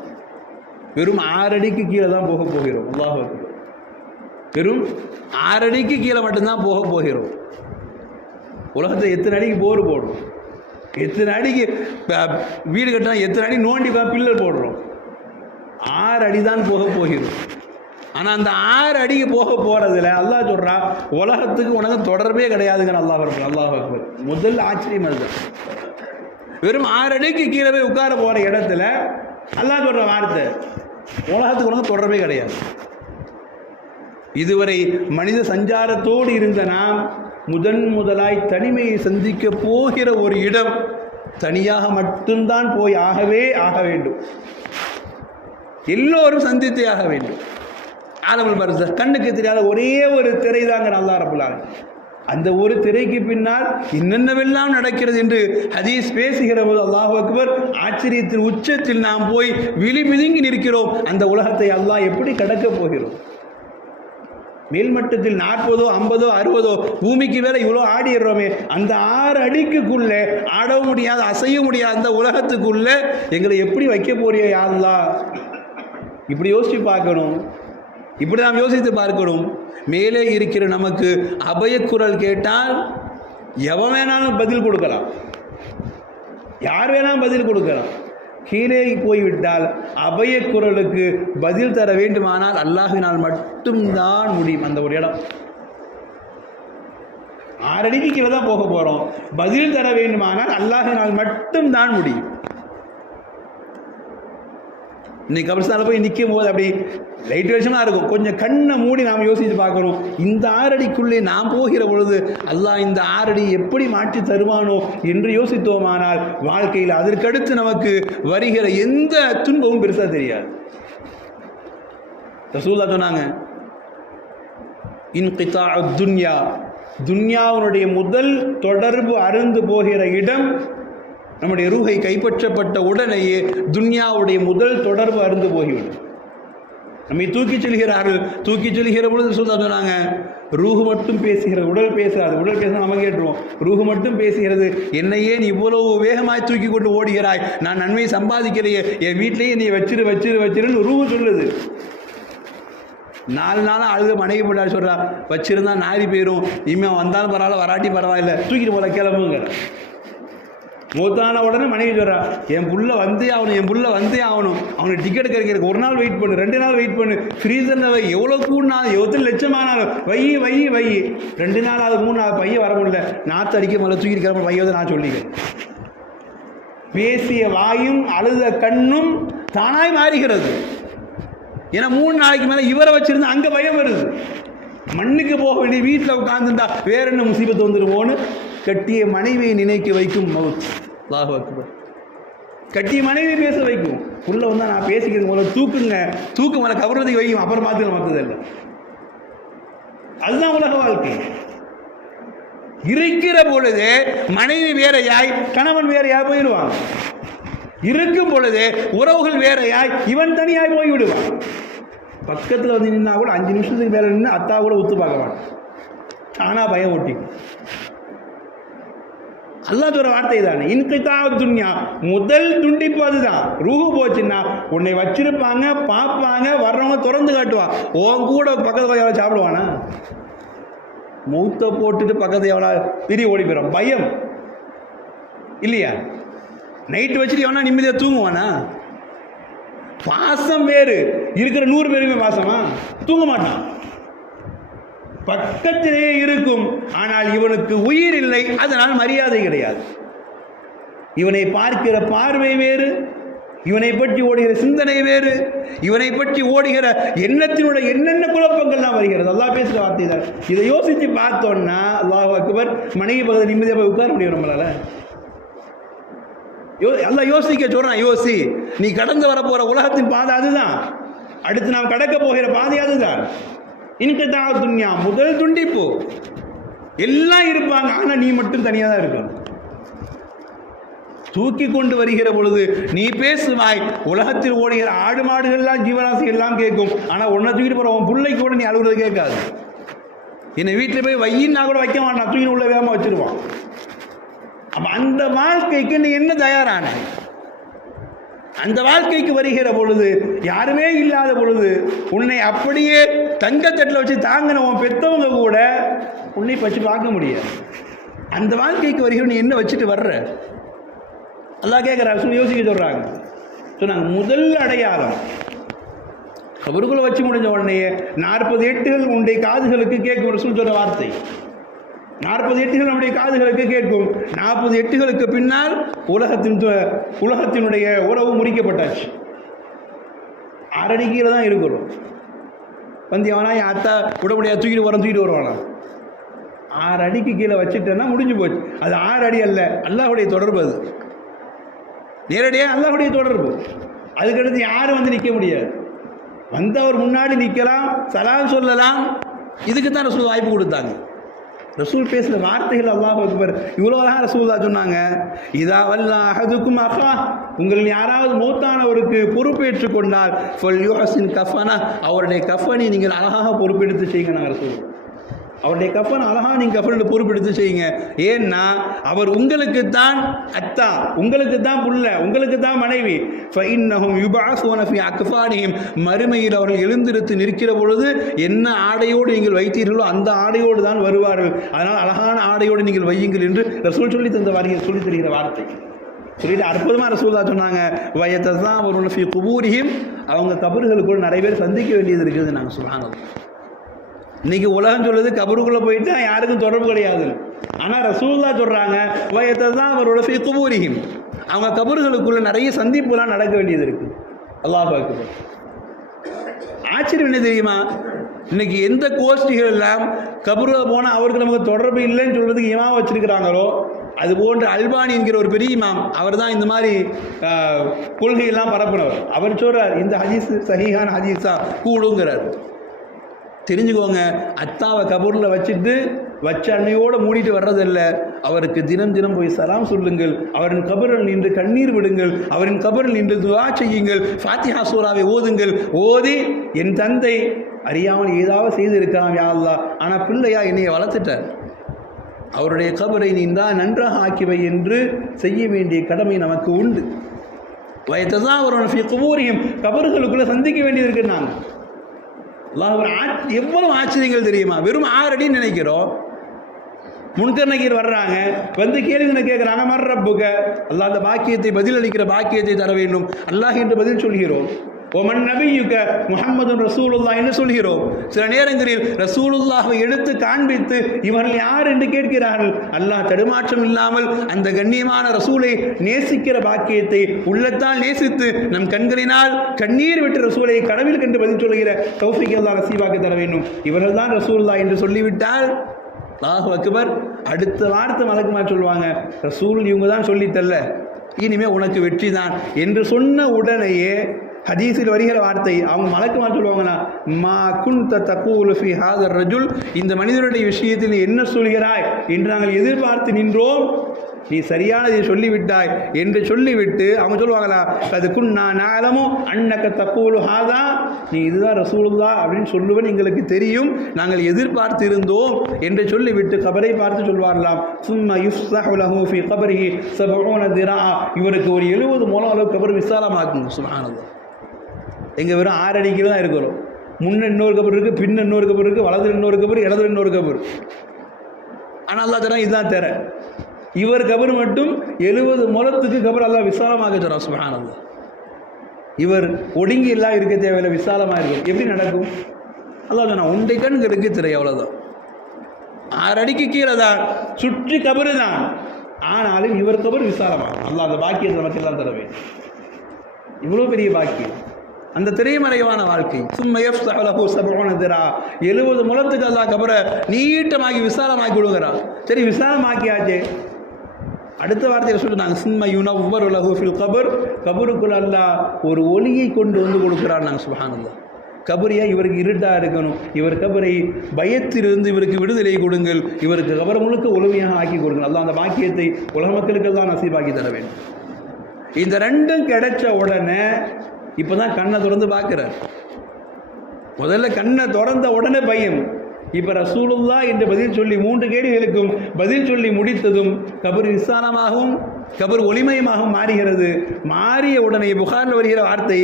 வெறும் 6 அடிக்கு கீழே தான் போக போகிறோம். அல்லாஹ் அக்பர். வெறும் 6 அடிக்கு கீழே மட்டும்தான் போக போகிறோம். உலகத்தில் எத்தனை அடிக்கு போர் போடுறோம், எத்தனை அடிக்கு வீடு கட்டினா எத்தனை அடி நோண்டி பில்லர் போடுறோம். 6 அடி தான் போக போகிறோம். ஆனால் அந்த 6 அடிக்கு போக போகிறதுல அல்லாஹ் சொல்கிறா, உலகத்துக்கு உனக்கு தொடர்பே கிடையாதுங்கிற. அல்லாஹ் அக்பர். அல்லாஹ் அக்பர். முதல் ஆச்சரியம் அதுதான். வெறும் 6 அடிக்கு கீழே போய் உட்கார போகிற இடத்துல அல்லாஹ் சொல்கிற வார்த்தை, உலகத்துக்கு உனக்கு தொடர்பே கிடையாது. இதுவரை மனித சஞ்சாரத்தோடு இருந்த நாம் முதலாய் தனிமையை சந்திக்க போகிற ஒரு இடம். தனியாக மட்டும்தான் போய் ஆக வேண்டும். எல்லோரும் சந்தித்தே ஆக வேண்டும். ஆலமுல் பர்ஸக் கண்ணுக்கு தெரியாத ஒரே ஒரு திரை தாங்க அல்லாஹ் ரப்பல் ஆலமீன். அந்த ஒரு திரைக்கு பின்னால் என்னென்னவெல்லாம் நடக்கிறது என்று ஹதீஸ் பேசுகிற போது அல்லாஹ் அக்பர், ஆச்சரியத்தின் உச்சத்தில் நாம் போய் விழி மிதுங்கி நிற்கிறோம். அந்த உலகத்தை அல்லாஹ் எப்படி கடக்கப் போகிறோம்? மேல்மட்டத்தில் 40, 50, 60 பூமிக்கு மேலே இவ்வளோ ஆடிடுறோமே, அந்த 6 அடிக்குள்ளே ஆடவும் முடியாது, அசைய முடியாது அந்த உலகத்துக்குள்ளே எங்களை எப்படி வைக்க போறியோ யா அல்லாஹ்? இப்படி யோசித்து பார்க்கணும். இப்படி நாம் யோசித்து பார்க்கணும். மேலே இருக்கிற நமக்கு அபயக்குரல் கேட்டால் எவன் வேணாலும் பதில் கொடுக்கலாம், யார் வேணாலும் பதில் கொடுக்கலாம். கீழே போய்விட்டால் அபயக்குரலுக்கு பதில் தர வேண்டுமானால் அல்லாஹ்வினால் மட்டும்தான் முடியும். அந்த ஒரு இடம் 6 அடிக்கு கீழே தான் போக போகிறோம். பதில் தர வேண்டுமானால் அல்லாஹ்வினால் மட்டும்தான் முடியும். இன்னைக்கு கபர்ஸ்தானில் போய் நிற்கும் போது அப்படி லைட் வெளிச்சமாக இருக்கும். கொஞ்சம் கண்ணை மூடி நாம் யோசித்து பார்க்கணும். இந்த 6 அடிக்குள்ளே நாம் போகிற பொழுது அல்லாஹ் இந்த 6 அடி எப்படி மாற்றி தருவானோ என்று யோசித்தோமானால் வாழ்க்கையில் அதற்கடுத்து நமக்கு வருகிற எந்த துன்பமும் பெருசாக தெரியாது. ரசூலுல்லாஹ் சொன்னாங்க, இன்கிதாஉ துன்யா, துன்யாவுடைய முதல் தொடர்பு அருந்து போகிற இடம் நம்முடைய ரூஹை கைப்பற்றப்பட்ட உடனேயே துன்யாவுடைய முதல் தொடர்பு அருந்து போகிவிடும். நம்மை தூக்கிச் செல்கிறார்கள். தூக்கிச் செல்கிற பொழுது சொன்னாங்க, ரூஹு மட்டும் பேசுகிறது, உடல் பேசாது. உடல் பேச நம்ம கேட்டுருவோம். ரூஹு மட்டும் பேசுகிறது, என்னையே நீ இவ்வளவு வேகமாய் தூக்கி கொண்டு ஓடுகிறாய், நான் நன்மையை சம்பாதிக்கலையே, என் வீட்டிலேயே நீ வச்சிருன்னு ரூஹு சொல்லுது. 4 நாளாக அழுத மனைவி போட்டாரு சொல்கிறா, வச்சிருந்தா நாரி போயிடும், இனிமேல் வந்தாலும் பரவாயில்ல, வராட்டி பரவாயில்ல, தூக்கிட்டு போல கிளம்புங்க. மூத்தான உடனே மனைவி சொல்கிறா, என் புள்ள வந்தே ஆகணும், அவனுக்கு டிக்கெட் கிடைக்கிறதுக்கு 1 நாள் வெயிட் பண்ணு, 2 நாள் வெயிட் பண்ணு, ஃப்ரீசரில் வை, எவ்வளோ கூடினாலும் எவ்வளோ லட்சமானாலும் வை 2 நாள் அது 3 நாள் பையன் வர முடியல, நாற்று அடிக்க மேலே தூக்கிட்டு கிளம்ப பையன் நான் சொல்லிக்கிறேன். பேசிய வாயும் அழுத கண்ணும் தானாய் மாறுகிறது. ஏன்னா 3 நாளைக்கு மேலே இவரை வச்சிருந்தா அங்கே பயம் வருது. மண்ணுக்கு போக வேண்டிய வீட்டில் உட்கார்ந்துருந்தா வேற என்ன முசீபத்து வந்துடுவோன்னு கட்டிய மனைவியை நினைக்க வைக்கும் மவுத். அல்லாஹ் அக்பர். கட்டிய மனைவியை பேச வைக்கும். உள்ள வந்தால் நான் பேசிக்கிறது போல தூக்கு மேலே கவர்றதுக்கு வைக்கும், அப்புறம் பார்த்துக்க மற்றதில்லை. அதுதான் உலக வாழ்க்கை. இருக்கிற பொழுது மனைவி வேறையாய் கணவன் வேறையாய் போயிடுவாங்க. இருக்கும் பொழுது உறவுகள் வேறையாய் இவன் தனியாய் போய்விடுவான். பக்கத்தில் வந்து நின்னா கூட 5 நிமிஷத்துக்கு மேலே நின்று அத்தா கூட உத்து பார்க்க மாட்டேன். ஆனால் பயம் ஓட்டி அல்லாஹ் சொல்ற வார்த்தை தானே. இன்கிதா துன்யா, முதல் துண்டிப்பு அதுதான். ரூஹு போச்சுன்னா உன்னை வச்சிருப்பாங்க, பார்ப்பாங்க, வர்றவங்க திறந்து காட்டுவான். உன் கூட பக்கத்தில் எவ்வளோ சாப்பிடுவானா? மௌத்தை போட்டுட்டு பக்கத்தில் எவ்வளோ பிரி ஓடி போயிடும். பயம் இல்லையா? நைட்டு வச்சுட்டு எவனா நிம்மதியாக தூங்குவானா? பாசம் வேறு. இருக்கிற 100 பேருமே பாசமா? தூங்க மாட்டான். பக்கத்திலே இருக்கும், ஆனால் இவனுக்கு உயிர் இல்லை, அதனால் மரியாதை கிடையாது. இவனை பார்க்கிற பார்வை வேறு, இவனை பற்றி ஓடுகிற சிந்தனை வேறு, இவனை பற்றி ஓடுகிற எண்ணத்தினுடைய என்னென்ன குழப்பங்கள்லாம் வருகிறது. அல்லாஹ் பேசுகிற வார்த்தை தான். இதை யோசித்து பார்த்தோன்னா அல்லாஹ் அக்பர், மனைவி பக்கத்தில் நிம்மதியாக போய் உட்கார முடியும் நம்மளால? எல்லாம் யோசிக்க சொல்றான். யோசி, நீ கடந்து வரப்போற உலகத்தின் பாதை அதுதான். அடுத்து நாம் கடக்க போகிற பாதை அதுதான். இன்கிதா துன்யா, முதல் துண்டிப்பு. எல்லாம் இருப்பாங்க, ஆனா நீ மட்டும் தனியாக தான் இருக்கணும். தூக்கி கொண்டு வருகிற பொழுது நீ பேசுவாய். உலகத்தில் ஓடுகிற ஆடு மாடுகள்லாம் ஜீவராசி எல்லாம் கேட்கும். ஆனா உன்னை தூக்கிட்டு போற உன் பிள்ளைக்கு கூட நீ அழுகுறது கேட்காது. என்னை வீட்டில் போய் வையின்னா கூட வைக்க மாட்டான், தூக்கி உள்ள வேகமாக வச்சிருவான். அப்ப அந்த வாழ்க்கைக்கு நீ என்ன தயாரான? அந்த வாழ்க்கைக்கு வருகிற பொழுது, யாருமே இல்லாத பொழுது, உன்னை அப்படியே தங்கத்தட்டில் வச்சு தாங்கின உன் பெற்றவங்க கூட உன்னை பற்றி பார்க்க முடியாது. அந்த வாழ்க்கைக்கு வருகிற நீ என்ன வச்சுட்டு வர்ற? அல்லாஹ் கேட்குறாரு, சொல்லி யோசிக்க சொல்றாங்க. சொன்னாங்க முதல் அடையாளம் கபருக்குள்ள வச்சு முடிஞ்ச உடனே 40 எட்டுகள் உன்னுடைய காதுகளுக்கு கேட்கும். ரசூல் சொல்ற வார்த்தை, 40 எட்டுகள் நம்முடைய காதுகளுக்கு கேட்கும். 40 எட்டுகளுக்கு பின்னால் உலகத்தினுடைய உறவு முறிக்கப்பட்டாச்சு. 6 அடி கீழே தான் இருக்கிறோம். வந்து அவனா என் அத்தா உடம்படியா தூக்கிட்டு வருவானா? 6 அடிக்கு கீழே வச்சுட்டேன்னா முடிஞ்சு போச்சு. அது 6 அடி அல்ல, அல்லாஹ்வுடைய தொடர்பு. அது நேரடியாக அல்லாஹ்வுடைய தொடர்பு. அதுக்கடுத்து யாரும் வந்து நிற்க முடியாது. வந்தவர் முன்னாடி நிற்கலாம், சலாம் சொல்லலாம். இதுக்கு தான் ரசூல் வாய்ப்பு கொடுத்தாங்க. ரசூல் பேசுகிற வார்த்தைகள் அல்லாஹ் அக்பர். இவ்வளோதான் ரசூல் தான் சொன்னாங்க. இதா வல்லா அஹதுக்கும் அஹா, உங்களில் யாராவது மௌத்தானவருக்கு பொறுப்பேற்றுக் கொண்டால் ஃபல்யுஹ்சின் கஃபனா, அவருடைய கஃபனை நீங்கள் அழகாக பொறுப்பெடுத்து செய்யுங்க. நாங்கள் ரசூல் அவருடைய கஃபன் அழகாக நீங்கள் கஃபனில் பொறுப்பெடுத்து செய்யுங்க. ஏன்னா அவர் உங்களுக்கு தான் அத்தா, உங்களுக்கு தான் புள்ள, உங்களுக்கு தான் மனைவி. ஃபஇன்னஹும் யுபஅஸூன ஃபீ அக்ஃபானிஹிம், மறுமையில் அவர்கள் எழுந்திருத்து நிற்கிற பொழுது என்ன ஆடையோடு நீங்கள் வைத்தீர்களோ அந்த ஆடையோடு தான் வருவார்கள். அதனால் அழகான ஆடையோடு நீங்கள் வையுங்கள் என்று ரசூல் சொல்லி தந்த வாரியை சொல்லி தருகிற வார்த்தை. சொல்லிட்டு அற்புதமாக ரசூல் தான் சொன்னாங்க. வயத்ததான் ஒரு ஃபீ குபூரிஹிம், அவங்க கபர்களுக்குள் நிறைய பேர் சந்திக்க வேண்டியது இருக்குது. நாங்கள் சொல்கிறாங்க. இன்னைக்கு உலகம் சொல்லுது கபருக்குள்ளே போயிட்டா யாருக்கும் தொடர்பு கிடையாது. ஆனால் ரசூலுல்லாஹ் சொல்கிறாங்க வயத்ததான் அவரோட ஃபீ குபூரிஹிம், அவங்க கபர்களுக்குள்ள நிறைய சந்திப்புலாம் நடக்க வேண்டியது இருக்குது. அல்லாஹ் அக்பர். ஆச்சரியம் என்ன தெரியுமா? இன்னைக்கு எந்த கோஷ்டிகள் எல்லாம் கபூரில் போனால் அவருக்கு நமக்கு தொடர்பு இல்லைன்னு சொல்றதுக்கு இமாம் வச்சிருக்கிறாங்களோ, அது போன்ற அல்பானி என்கிற ஒரு பெரிய இமாம், அவர் தான் இந்த மாதிரி கொள்கையெல்லாம் பரப்புனவர். அவர் சொல்றார், இந்த ஹதீஸ் சஹீஹான ஹதீஸா கூடுங்கிறார். தெரிஞ்சுக்கோங்க, அத்தாவை கபூரில் வச்சுட்டு வச்ச அன்னையோடு மூடிட்டு வர்றதில்லை. அவருக்கு தினம் தினம் போய் சலாம் சொல்லுங்கள், அவரின் கபரில் நின்று கண்ணீர் விடுங்கள், அவரின் கபரில் நின்று துஆ செய்யுங்கள், ஃபாத்திஹா சூராவை ஓதுங்கள். ஓதி என் தந்தை அறியாமல் ஏதாவது செய்திருக்கலாம் யா அல்லாஹ், ஆனால் பிள்ளையா என்னையை வளர்த்துட்டார், அவருடைய கபரை நீ தான் நன்றாக ஆக்கிவை என்று செய்ய வேண்டிய கடமை நமக்கு உண்டு. வயத்ததான் அவரோட குபூரியும் கபர்களுக்குள்ளே சந்திக்க வேண்டியது இருக்கு. நாங்கள் எவ்வளவு ஆச்சரியங்கள் தெரியுமா? வெறும் 6 அடின்னு நினைக்கிறோம். முன்கர் நகீர் வர்றாங்க, வந்து கேள்வி கேட்குறாங்க, மர்ரப்புக, அல்லாஹ் அந்த பாக்கியத்தை பதிலளிக்கிற பாக்கியத்தை தர வேண்டும் அல்லாஹ் என்று பதில் சொல்கிறோம். ஒமன் நபியுக முஹம்மது ரசூலுல்லாஹ் என்று சொல்கிறோம். சில நேரங்களில் ரசூலுல்லாஹை எடுத்து காண்பித்து இவர்கள் யார் என்று கேட்கிறார்கள். அல்லாஹ் தடுமாற்றம் இல்லாமல் அந்த கண்ணியமான ரசூலை நேசிக்கிற பாக்கியத்தை உள்ளத்தால் நேசித்து நம் கண்களினால் கண்ணீர் விட்டு ரசூலை கடவில் கண்டு பதில் சொல்கிற தௌஃபீக் அல்லாஹ் நசீபாக்கி தர வேண்டும். இவர்கள் தான் ரசூலுல்லாஹ் என்று சொல்லிவிட்டால் அல்லாஹு அக்பர். அடுத்த வார்த்தை மலக்குமா சொல்லுவாங்க, ரசூல் இவங்க தான் சொல்லித்தல்ல, இனிமேல் உனக்கு வெற்றி தான் என்று சொன்ன உடனேயே ஹதீஸில் வருகிற வார்த்தை அவங்க மலக்குமா சொல்லுவாங்கன்னா, மா குன்த தகூலு ஃபீ ஹாதர் ரஜுல், இந்த மனிதனுடைய விஷயத்தில் என்ன சொல்கிறாய் என்று நாங்கள் எதிர்பார்த்து நின்றோம். நீ சரியானதை சொல்லிவிட்டாய் என்று சொல்லிவிட்டு அவங்க சொல்லுவாங்களா, அது குன்னா நாலமும் அன்னக்க தக்கூலு ஹாதா, நீ இதுதான் ரசூலுல்லாஹ் அப்படின்னு சொல்லுவேன் எங்களுக்கு தெரியும், நாங்கள் எதிர்பார்த்து இருந்தோம் என்று சொல்லிவிட்டு கபரை பார்த்து சொல்வார்களாம். சும்ம யுஃப்ஸஹு லஹு ஃபீ கபரிஹி 70 திரா, இவருக்கு ஒரு 70 முழம் அளவு கபர் விசாலமாக்குங்க. சுப்ஹானல்லாஹ். எங்க வெறும் 6 அடிக்கு தான் இருக்கிறோம். முன்ன இன்னொரு கபர் இருக்குது, பின்ன இன்னொரு கபர் இருக்குது, வலது இன்னொரு கபர், இடது இன்னொரு கபர். ஆனால் அல்லாஹ் தரா இதுதான் தர. இவர் கபர் மட்டும் 70 முழத்துக்கு கபர் அல்லாஹ் விசாலமாக தரான். சுப்ஹானல்லாஹ். இவர் ஒடுங்கி எல்லாம் இருக்க தேவையில்லை, விசாலமாக இருக்கு. எப்படி நடக்கும்? அல்லாஹ் சொன்னா உண்டை கண்களுக்கு திரை, அவ்வளோதான். 6 அடிக்கு கீழே தான், சுற்றி கபரு தான். ஆனாலும் இவர் கபர் விசாலமாக. அல்லாஹ் அந்த பாக்கியத்தை நமக்கு எல்லாம் தர வேண்டும். இவ்வளோ பெரிய பாக்கியம் அந்த திரைமறைவான வாழ்க்கை. சும்ம யஃப்ஸஹு லஹு 70 திரா, 70 முழத்துக்கு அல்லாஹ் கபரை நீட்டமாக்கி விசாலமாக்கி கொடுக்குறான். சரி, விசாலமாக்கியாச்சு. அடுத்த வார்த்தையை சொல்லிட்டாங்க, சும்ம யுனவ்வரு லஹு ஃபில் கபர், கபருக்குள் அல்லாஹ் ஒரு ஒளியை கொண்டு வந்து கொடுக்குறான். நாங்கள் சுப்ஹானல்லாஹ். கபரியா இவருக்கு இருட்டாக இருக்கணும், இவர் கபரை பயத்திலிருந்து இவருக்கு விடுதலை கொடுங்கள், இவருக்கு கபரை முழுக்க ஒளிமையாக ஆக்கி கொடுங்கள். அல்லாஹ் அந்த பாக்கியத்தை உலக மக்களுக்கெல்லாம் நசீபாக்கி தர வேண்டும். இந்த ரெண்டும் கிடைச்ச உடனே இப்போ தான் கண்ணை திறந்து பார்க்குறார். முதல்ல கண்ணை திறந்த உடனே பயம். இப்போ ரசூலுல்லாஹ் என்று பதில் சொல்லி 3 கேள்விகளுக்கும் பதில் சொல்லி முடித்ததும் கபர் விசாலமாகவும் கபர் ஒளிமயமாகவும் மாறுகிறது. மாறிய உடனே புகாரில் வருகிற வார்த்தை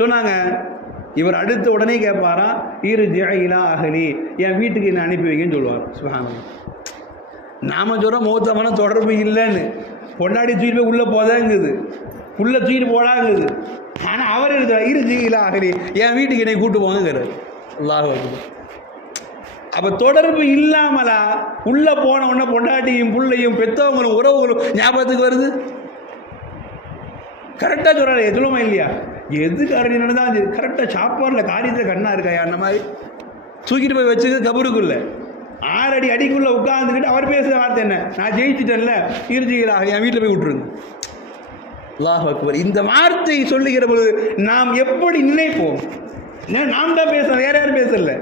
சொன்னாங்க, இவர் அடுத்த உடனே கேட்பாரா, இர்ஜிஇலா அஹ்லி, என் வீட்டுக்கு என்ன அனுப்பி வைக்கன்னு சொல்லுவார். சுப்ஹானல்லாஹ். நாம சொல்கிறோம் மௌத்தமான தொடர்பு இல்லைன்னு, பொன்னாடி தூக்கிட்டு போய் உள்ளே போதாங்குது, உள்ளே தூக்கிட்டு போடாங்குது. ஆனால் அவர் இருக்கிறார், இர்ஜிஇலா அஹ்லி, என் வீட்டுக்கு என்னை கூட்டு போங்கிறார். அல்லாஹ் அக்பர். அப்போ தொடர்பு இல்லாமலா உள்ளே போன உடனே பொண்டாட்டியும் பிள்ளையும் பெற்றவங்களும் உறவுகளும் ஞாபகத்துக்கு வருது? கரெக்டாக சொல்கிறாரு, எதுவுமே இல்லையா? எது காரணம் நடந்தால் கரெக்டாக சாப்பாடில் காரியத்தில் கண்ணா இருக்காயா? அந்த மாதிரி தூக்கிட்டு போய் வச்சுக்கிறது கபருக்குள்ள 6 அடிக்குள்ளே உட்காந்துக்கிட்டு அவர் பேசுகிற வார்த்தை என்ன, நான் ஜெயிச்சிட்டேன்ல, இறுதிகளாக என் வீட்டில் போய் விட்டுருங்க. அல்லாஹ் அக்பர். இந்த வார்த்தை சொல்லுகிற பொழுது நாம் எப்படி நினைப்போம்? நாம் தான் பேசுகிறோம், வேற யாரும் பேசல.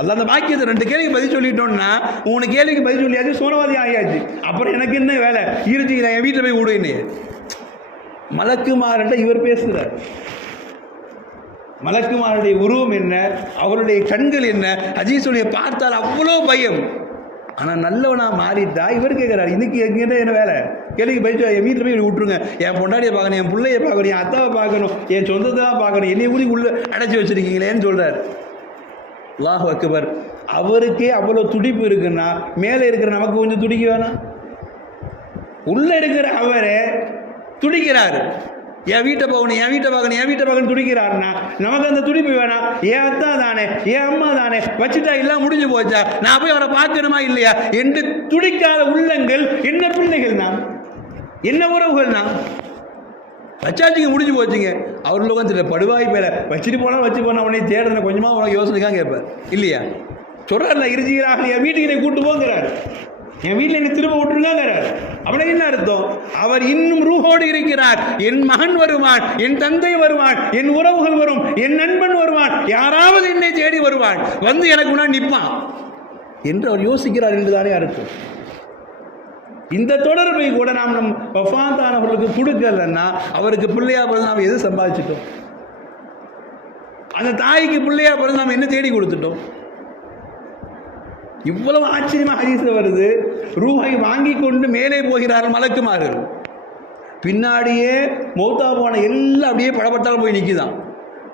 அல்ல அந்த பாக்கியத்தை 2 கேள்விக்கு பதில் சொல்லிட்டோம்னா 3 கேள்விக்கு பதில் சொல்லியாச்சு, சோனவாதி ஆகியாச்சு. அப்புறம் எனக்கு என்ன வேலை, இறுதியில் என் வீட்டில் போய் விடுன்னு. மலக்குமார்கிட்ட இவர் பேசுகிறார். மலக்குமாருடைய உருவம் என்ன, அவருடைய கண்கள் என்ன, ஹதீஸுடைய பார்த்தால் அவ்வளோ பயம். ஆனால் நல்லவனா மாறிட்டா இவர் கேட்குறாரு, இன்னைக்கு எங்கிட்ட என்ன வேலை, கேள்விக்கு பதில் என் வீட்டில் போய் விட்டுருங்க, என் பொண்டாடியை பார்க்கணும், என் பிள்ளையை பார்க்கணும், என் அத்தாவை பார்க்கணும், என் சொந்தத்தை தான் பார்க்கணும், என்னை ஊடி உள்ளே அடைச்சி வச்சுருக்கீங்களேன்னு சொல்கிறார். அல்லாஹ் அக்பர். அவருக்கே அவ்வளோ துடிப்பு இருக்குன்னா மேலே இருக்கிற நமக்கு கொஞ்சம் துடிக்க வேணாம்? உள்ளே இருக்கிற அவரே துடிக்கிறார், என் வீட்டை போகணும், என் வீட்டை பார்க்கணும், என் வீட்டை பார்க்கணும் துடிக்கிறாருன்னா நமக்கு அந்த துடிப்பு வேணாம்? என் அத்தா தானே, என் அம்மா தானே, வச்சுட்டா எல்லாம் முடிஞ்சு போச்சா, நான் போய் அவரை பார்க்கணுமா இல்லையா என்று துடிக்காத உள்ளங்கள் என்ன பிள்ளைகள், நாம் என்ன உறவுகள், நாம் வச்சாச்சுங்க, முடிஞ்சு போச்சுங்க. அவர்கள் உட்காந்து படுவாய் பேர வச்சுட்டு போனால் வச்சு போனால் உடனே தேடுறேன் கொஞ்சமாக உனக்கு யோசனைக்காக கேட்பார் இல்லையா? சொல்கிறார்ல, இறுதியாக என் வீட்டுக்கு என்னை கூட்டு போங்கிறார், என் வீட்டில் என்னை திரும்ப விட்டுருங்கிறார். அவனை என்ன அர்த்தம்? அவர் இன்னும் ரூஹோடு இருக்கிறார். என் மகன் வருவான், என் தந்தை வருவான், என் உறவுகள் வரும், என் நண்பன் வருவான், யாராவது என்னை தேடி வருவான், வந்து எனக்கு முன்னாடி நிற்பான் என்று அவர் யோசிக்கிறார் என்றுதானே அர்த்தம். இந்த தொடர்பை கூட நாம் நம் வஃபாத்தானவர்களுக்கு கொடுக்கலன்னா அவருக்கு பிள்ளையா பிறந்து நாம் எது சம்பாதிச்சிட்டோம்? அந்த தாய்க்கு பிள்ளையா பிறந்து நாம் என்ன தேடி கொடுத்துட்டோம்? இவ்வளவு ஆச்சரியமா ஹதீஸ்ல வருது. ரூஹை வாங்கி கொண்டு மேலே போகிறார்கள் மலக்குமார்கள். பின்னாடியே மௌத்தா போன எல்லாம் அப்படியே படப்பட்டாலும் போய் நிற்குதான்.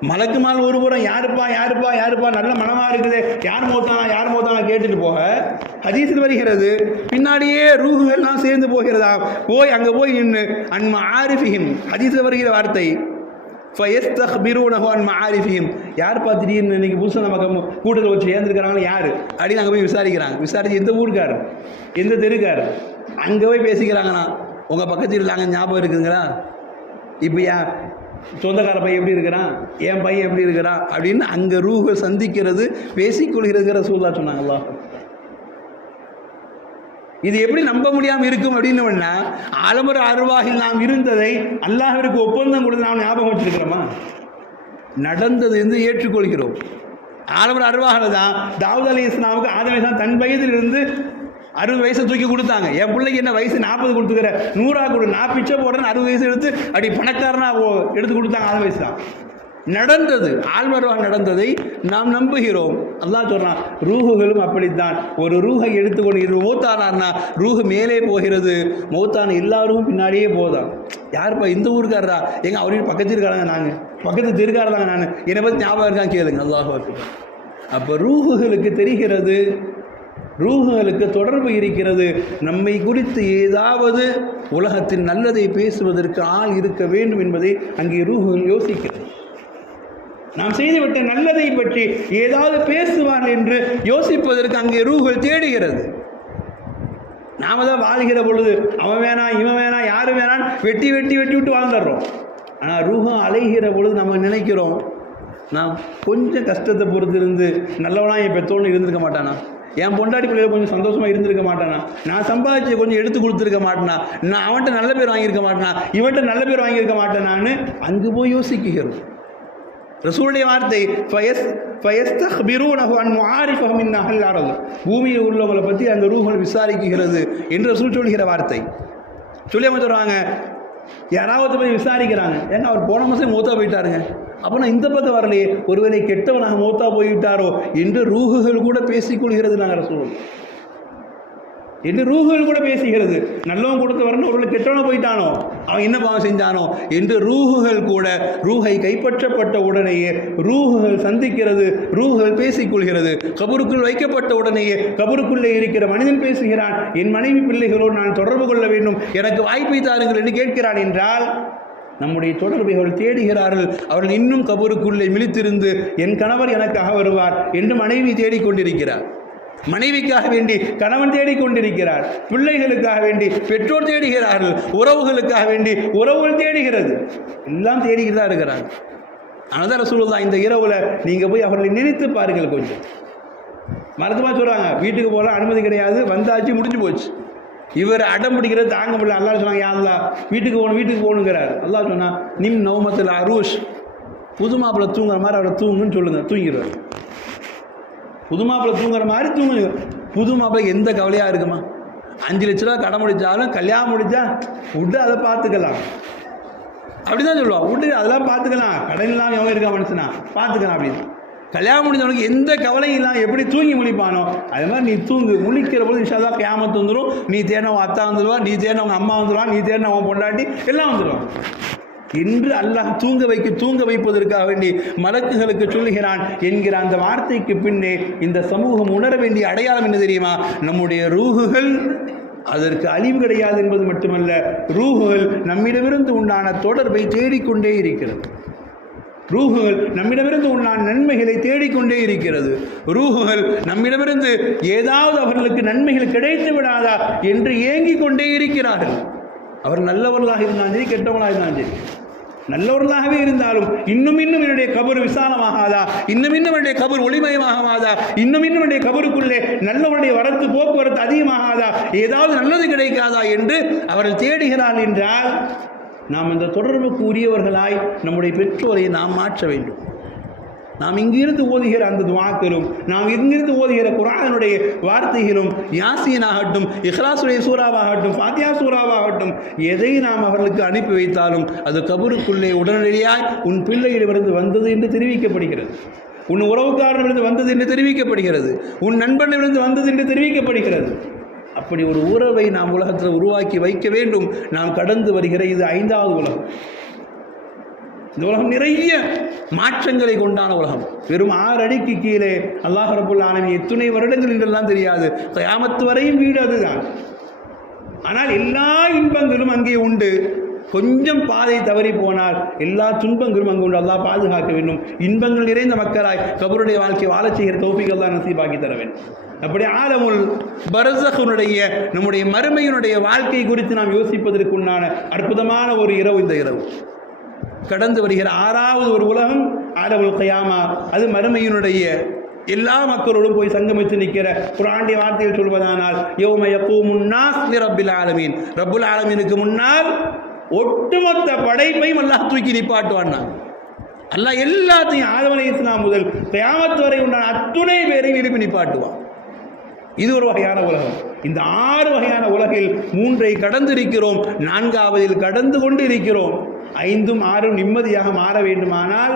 மலக்குமார் ஒரு புறம் யாருப்பா யாருப்பா யாருப்பா நல்ல மனமாக இருக்குது, யார் மௌத்தானா கேட்டுட்டு போக, ஹதீஸில் வருகிறது பின்னாடியே ரூஹுகள்லாம் சேர்ந்து போகிறதா. போய் அங்கே போய் நின்று அன்மா ஆரிஃபிஹிம், ஹதீஸில் வருகிற வார்த்தை ஃபயஸ்தக்பிரூனஹு அன் மஆரிஃபிஹிம், யாருப்பா திடீர்னு இன்னைக்கு புதுசாக நம்ம கூட்டத்தில் வச்சு ஏந்திருக்கிறாங்களோ யார் அப்படின்னு அங்கே போய் விசாரிக்கிறாங்க. விசாரிச்சு எந்த ஊருக்காரர், எந்த தெருக்காரர், அங்கே போய் பேசிக்கிறாங்கண்ணா, உங்கள் பக்கத்தில் நாங்கள் ஞாபகம் இருக்குதுங்களா, இப்போ ஏன் சொந்தக்கார பையன் எப்படி இருக்கிறான், என் பையன் எப்படி இருக்கிறான் அப்படின்னு அங்கே ரூஹை சந்திக்கிறது, பேசிக்கொள்கிறதுங்கிற ரசூலுல்லாஹ் சொன்னாங்களா. இது எப்படி நம்ப முடியாமல் இருக்கும் அப்படின்னு ஆலமர அருவாகில் நாம் இருந்ததை அல்லாஹ்விற்கு ஒப்பந்தம் கொடுத்து நாம் ஞாபகம் வச்சிருக்கிறோமா? நடந்தது என்று ஏற்றுக்கொள்கிறோம். ஆலமர அருவாகில் தான் தாவூத் அலைஹிஸ்ஸலாமுக்கு ஆதம் அலைஹிஸ்ஸலாம் தன் வயதிலிருந்து 60 வயசை தூக்கி கொடுத்தாங்க. என் பிள்ளைக்கு என்ன வயசு 40 கொடுத்துக்கிற, 100 கொடு, நான் பிச்சை போடுறேன்னு 60 வயசு எடுத்து அப்படி பணக்காரனா எடுத்து கொடுத்தாங்க. 60 வயசு தான் நடந்தது. ஆழ்மருவாக நடந்ததை நாம் நம்புகிறோம். அல்லாஹ் சொல்றான், ரூஹுகளும் அப்படித்தான். ஒரு ரூஹை எடுத்துக்கொண்டு மௌத்தானார்னா ரூஹு மேலே போகிறது, மௌத்தான எல்லாரும் பின்னாடியே போதான். யாருப்பா இந்த ஊருக்காரரா, எங்க அவரையும் பக்கத்து இருக்காங்க, நாங்கள் பக்கத்து தெருக்காரதாங்க, நான் என்னை பற்றி ஞாபகம் இருக்கான் கேளுங்க. அல்லாஹ் அக்பர். அப்போ ரூஹுகளுக்கு தெரிகிறது, ரூஹுகளுக்கு தொடர்பு இருக்கிறது. நம்மை குறித்து ஏதாவது உலகத்தின் நல்லதை பேசுவதற்கு ஆள் இருக்க வேண்டும் என்பதை அங்கே ரூஹுகள் யோசிக்கிறது. நாம் செய்துவிட்ட நல்லதை பற்றி ஏதாவது பேசுவான் என்று யோசிப்பதற்கு அங்கே ரூஹுகள் தேடுகிறது. நாம தான் வாழ்கிற பொழுது அவன் வேணாம், இவன் வேணாம், யாரு வேணாம், வெட்டி வெட்டி வெட்டி விட்டு வாழ்ந்துடுறோம். ஆனால் ரூஹம் அலைகிற பொழுது நம்ம நினைக்கிறோம், நான் கொஞ்சம் கஷ்டத்தை பொறுத்திருந்து நல்லவனா என் பெற்றோன்னு இருந்திருக்க மாட்டானா, என் பொண்டாட்டி பிள்ளைகள் கொஞ்சம் சந்தோஷமாக இருந்திருக்க மாட்டானா, நான் சம்பாதிச்சு கொஞ்சம் எடுத்து கொடுத்துருக்க மாட்டேனா, நான் அவன்கிட்ட நல்ல பேர் வாங்கியிருக்க மாட்டேனா, இவன்கிட்ட நல்ல பேர் வாங்கியிருக்க மாட்டேனான்னு அங்கு போய் யோசிக்கிறோம். ரசூலுடைய வார்த்தை, பூமியில் உள்ளவங்களை பற்றி அந்த ரூஹுகள் விசாரிக்கிறது என்று ரசூல் சொல்கிற வார்த்தை. சொல்லி அவங்க சொல்கிறாங்க, யாராவது போய் விசாரிக்கிறாங்க, ஏன்னா அவர் போன மாதம் மூத்தா போயிட்டாருங்க, அப்போ நான் இந்த பக்கம் வரலையே, ஒருவேளை கெட்டவனாக மூத்தா போய்விட்டாரோ என்று ரூஹுகள் கூட பேசிக்கொள்கிறது. நாங்கள் ரசூல் என்று ரூஹுகள் கூட பேசுகிறது. நல்லவன் கொடுத்து வரணும், ஒருவேளை கெட்டவன போயிட்டானோ, அவன் என்ன பாவம் செஞ்சானோ என்று ரூஹுகள் கூட, ரூஹை கைப்பற்றப்பட்ட உடனேயே ரூஹுகள் சந்திக்கிறது, ரூஹுகள் பேசிக்கொள்கிறது. கபருக்குள் வைக்கப்பட்ட உடனேயே கபருக்குள்ளே இருக்கிற மனிதன் பேசுகிறான், என் மனைவி பிள்ளைகளோடு நான் தொடர்பு கொள்ள வேண்டும், எனக்கு வாய்ப்பை தாருங்கள் என்று கேட்கிறான் என்றால் நம்முடைய தொடர்புகள் தேடுகிறார்கள். அவர்கள் இன்னும் கபருக்குள்ளே மிளித்திருந்து என் கணவர் எனக்காக வருவார் என்று மனைவி தேடிக்கொண்டிருக்கிறார். மனைவிக்காக வேண்டி கணவன் தேடிக்கொண்டிருக்கிறார், பிள்ளைகளுக்காக வேண்டி பெற்றோர் தேடுகிறார்கள், உறவுகளுக்காக வேண்டி உறவுகள் தேடுகிறது, எல்லாம் தேடிக்கிட்டு தான் இருக்கிறார். ஆனால் ரசூலுல்லாஹ் இந்த இரவுல நீங்க போய் அவர்களை நினைத்து பாருங்கள். கொஞ்சம் மருத்துவமாக சொல்றாங்க, வீட்டுக்கு போல அனுமதி கிடையாது, வந்தாச்சு முடிஞ்சு போச்சு. இவர் அடம் பிடிக்கிறது தாங்க முடியல. அல்லாஹ் சொன்னாங்க, யா அல்லாஹ் வீட்டுக்கு போகணுங்கிறார். அல்லாஹ் சொன்னா, நிம் நௌமத்தில் அரூஷ், புது மாப்பிள்ளை தூங்குற மாதிரி அவரை தூங்குன்னு சொல்லுங்க, தூங்கிடுவார். புது மாப்பிள்ளை தூங்குற மாதிரி தூங்குங்க. புது மாப்பிள்ளைக்கு எந்த கவலையாக இருக்குமா? 5 லட்ச ரூபா கடன் முடிச்சாலும் கல்யாணம் முடிச்சா விட்டு அதை பார்த்துக்கலாம், அப்படிதான் சொல்லுவான். விட்டு அதெல்லாம் பார்த்துக்கலாம், கடன் இல்லாமல் எவங்க இருக்கா மனுஷனா, பார்த்துக்கலாம் அப்படின்னு. கல்யாணம் முடிஞ்சவனுக்கு எந்த கவலையும் இல்லாமல் எப்படி தூங்கி முழிப்பானோ அது மாதிரி நீ தூங்கு. முழிக்கிற போது இன்ஷா கியாமத் வந்துடும். நீ தேடினவங்க அத்தா வந்துடுவா, நீ தேடினவங்க அம்மா வந்துடுவான், நீ தேடினவங்க பொண்டாட்டி எல்லாம் வந்துடுவான் என்று அல்லாஹ் தூங்க வைப்பதற்காக வேண்டி மலக்குகளுக்கு சொல்லுகிறான் என்கிற அந்த வார்த்தைக்கு பின்னே இந்த சமூகம் உணர வேண்டிய அடையாளம் என்ன தெரியுமா? நம்முடைய ரூஹுகள் அதற்கு அழிவு கிடையாது என்பது மட்டுமல்ல, ரூஹுகள் நம்மிடமிருந்து உண்டான தொடர்பை தேடிக்கொண்டே இருக்கிறது. ரூஹுகள் நம்மிடமிருந்து உண்டான நன்மைகளை தேடிக்கொண்டே இருக்கிறது. ரூஹுகள் நம்மிடமிருந்து ஏதாவது அவர்களுக்கு நன்மைகள் கிடைத்து விடாதா என்று ஏங்கிக் கொண்டே இருக்கிறார்கள். அவர் நல்லவர்களாக இருந்தாலும் சரி, கெட்டவர்களாக இருந்தாலும் சரி, நல்லவர்களாகவே இருந்தாலும் இன்னும் என்னுடைய கபர் விசாலமாகாதா, இன்னும் என்னுடைய கபர் ஒளிமயமாகாதா, இன்னும் என்னுடைய கபருக்குள்ளே நல்லவருடைய போக்குவரத்து அதிகமாகாதா, ஏதாவது நல்லது கிடைக்காதா என்று அவர்கள் தேடுகிறார்கள். என்றால் நாம் இந்த தொடர்புக்கு உரியவர்களாய் நம்முடைய பெற்றோரை நாம் மாற்ற வேண்டும். நாம் இங்கிருந்து ஓதுகிற அந்த துஆக்களும், நாம் இங்கிருந்து ஓதுகிற குர்ஆனுடைய வார்த்தைகளும், யாசீனாகட்டும், இஹ்லாஸுடைய சூறாவாகட்டும், ஃபாத்திஹா சூறாவாகட்டும், எதை நாம் அவர்களுக்கு அனுப்பி வைத்தாலும் அது கபருக்குள்ளே உடனடியாய் உன் பிள்ளையிடமிருந்து வந்தது என்று தெரிவிக்கப்படுகிறது, உன் உறவுக்காரனிடமிருந்து வந்தது என்று தெரிவிக்கப்படுகிறது, உன் நண்பனிடமிருந்து வந்தது என்று தெரிவிக்கப்படுகிறது. அப்படி ஒரு உறவை நாம் உலகத்தில் உருவாக்கி வைக்க வேண்டும். நாம் கடந்து வருகிற இது 5வது உலகம். இந்த உலகம் நிறைய மாற்றங்களை கொண்டான உலகம். வெறும் 6 அடிக்கு கீழே அல்லாஹ் ரப்பல் ஆலமீன் எத்தனை வருடங்கள் என்றெல்லாம் தெரியாது, கியாமத் வரையும் வீடு அதுதான். ஆனால் எல்லா இன்பங்களும் அங்கே உண்டு. கொஞ்சம் பாதை தவறி போனால் எல்லா துன்பங்களும் அங்கு உண்டு. அல்லாஹ் பாதுகாக்க வேண்டும். இன்பங்கள் நிறைந்த மக்களாய் கபருடைய வாழ்க்கை வாழச் செய்கிற தௌஃபீக் அல்லாஹ் நசீபாக்கி தர வேண்டும். அப்படி ஆலமுல் பர்ஸஹுடைய நம்முடைய மறுமையினுடைய வாழ்க்கை குறித்து நாம் யோசிப்பதற்குண்டான அற்புதமான ஒரு இரவு இந்த இரவு. கடந்து வருகிற 6வது ஒரு உலகம் ஆலமுல் கியாமா. அது மறுமையினுடைய எல்லா மக்களோடும் போய் சங்கமித்து நிற்கிற குர்ஆனுடைய வார்த்தையில் சொல்வதானால், யௌம யகூமுன் நாஸ் லிரப்பில் ஆலமீன், ரப்புல் ஆலமீனுக்கு முன்னால் ஒட்டுமொத்த படைப்பையும் அல்லாஹ் தூக்கி நிப்பாட்டுவான். அல்லாஹ் எல்லாத்தையும் ஆதம் அலைஹிஸ்ஸலாம் முதல் கியாமத் வரை உண்டான அத்துணை பேரையும் எழுப்பி நிப்பாட்டுவான். இது ஒரு வகையான உலகம். இந்த 6 வகையான உலகில் 3ஐ கடந்திருக்கிறோம், 4வதில் கடந்து கொண்டு இருக்கிறோம். 5ம் 6ம் நிம்மதியாக மாற வேண்டுமானால்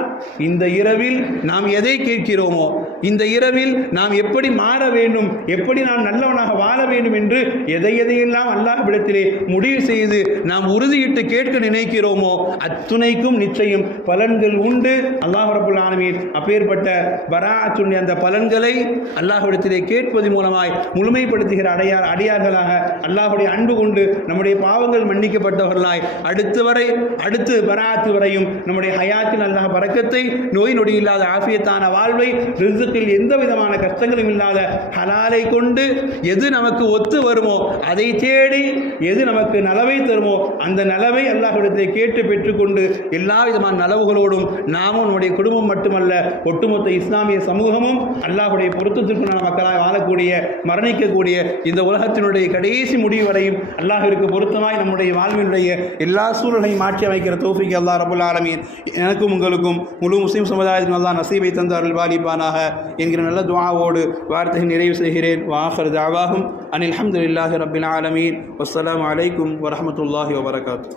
இந்த இரவில் நாம் எதை கேட்கிறோமோ, இந்த இரவில் நாம் எப்படி மாற வேண்டும், எப்படி நாம் நல்லவனாக வாழ வேண்டும் என்று எதையெல்லாம் அல்லாஹ்விடத்திலே முடிவு செய்து நாம் உறுதியிட்டு கேட்க நினைக்கிறோமோ அத்துணைக்கும் நிச்சயம் பலன்கள் உண்டு. அல்லாஹ் ரப்பல் ஆலமீன் அப்பேற்பட்ட பராஅத்துடைய அந்த பலன்களை அல்லாஹ்விடத்திலே கேட்பது மூலமாய் முழுமைப்படுத்துகிற அடியார்களாக அல்லாஹ்வுடைய அன்பு கொண்டு நம்முடைய பாவங்கள் மன்னிக்கப்பட்டவர்களாய் அடுத்து பராஅத்து வரையும் நம்முடைய ஹயாத்தில் அல்லாஹ் பரக்கத்தை, நோய் நொடி இல்லாத ஆஃபியத்தான வாழ்வை, ரிஸ்கில் எந்த விதமான கஷ்டங்களும் இல்லாத ஹலாலை கொண்டு எது நமக்கு ஒத்து வருமோ அதை தேடி எது நமக்கு நலவை தருமோ அந்த நலவை அல்லாஹ்விடத்தை கேட்டு பெற்றுக்கொண்டு எல்லா விதமான நலவுகளோடும் நாமும் நம்முடைய குடும்பம் மட்டுமல்ல ஒட்டுமொத்த இஸ்லாமிய சமூகமும் அல்லாஹ்வுடைய பொருத்தத்திற்குண்டான மக்களாக வாழக்கூடிய மரணிக்கக்கூடிய இந்த உலகத்தினுடைய கடைசி முடிவு வரையும் அல்லாஹ்விற்கு பொருத்தமாய் நம்முடைய வாழ்வினுடைய எல்லா சூழலையும் மாற்றி அமைக்கிற தௌஃபீக் அல்லாஹ் ரப்பல் ஆலமீன் எனக்கும் உங்களுக்கும் முழு முஸ்லிம் சமுதாயத்தின் அல்லாஹ் நசீபை தந்து அருள்பாலிப்பானாக என்கிற நல்ல துஆவோடு வார்த்தையை நிறைவு செய்கிறேன். வாஹர் தஅவாஹும் அனில் ஹம்துலில்லாஹி ரப்பில் ஆலமீன். வஸ்ஸலாமு அலைக்கும் வரஹ்மத்துல்லாஹி வபரகாத்துஹு.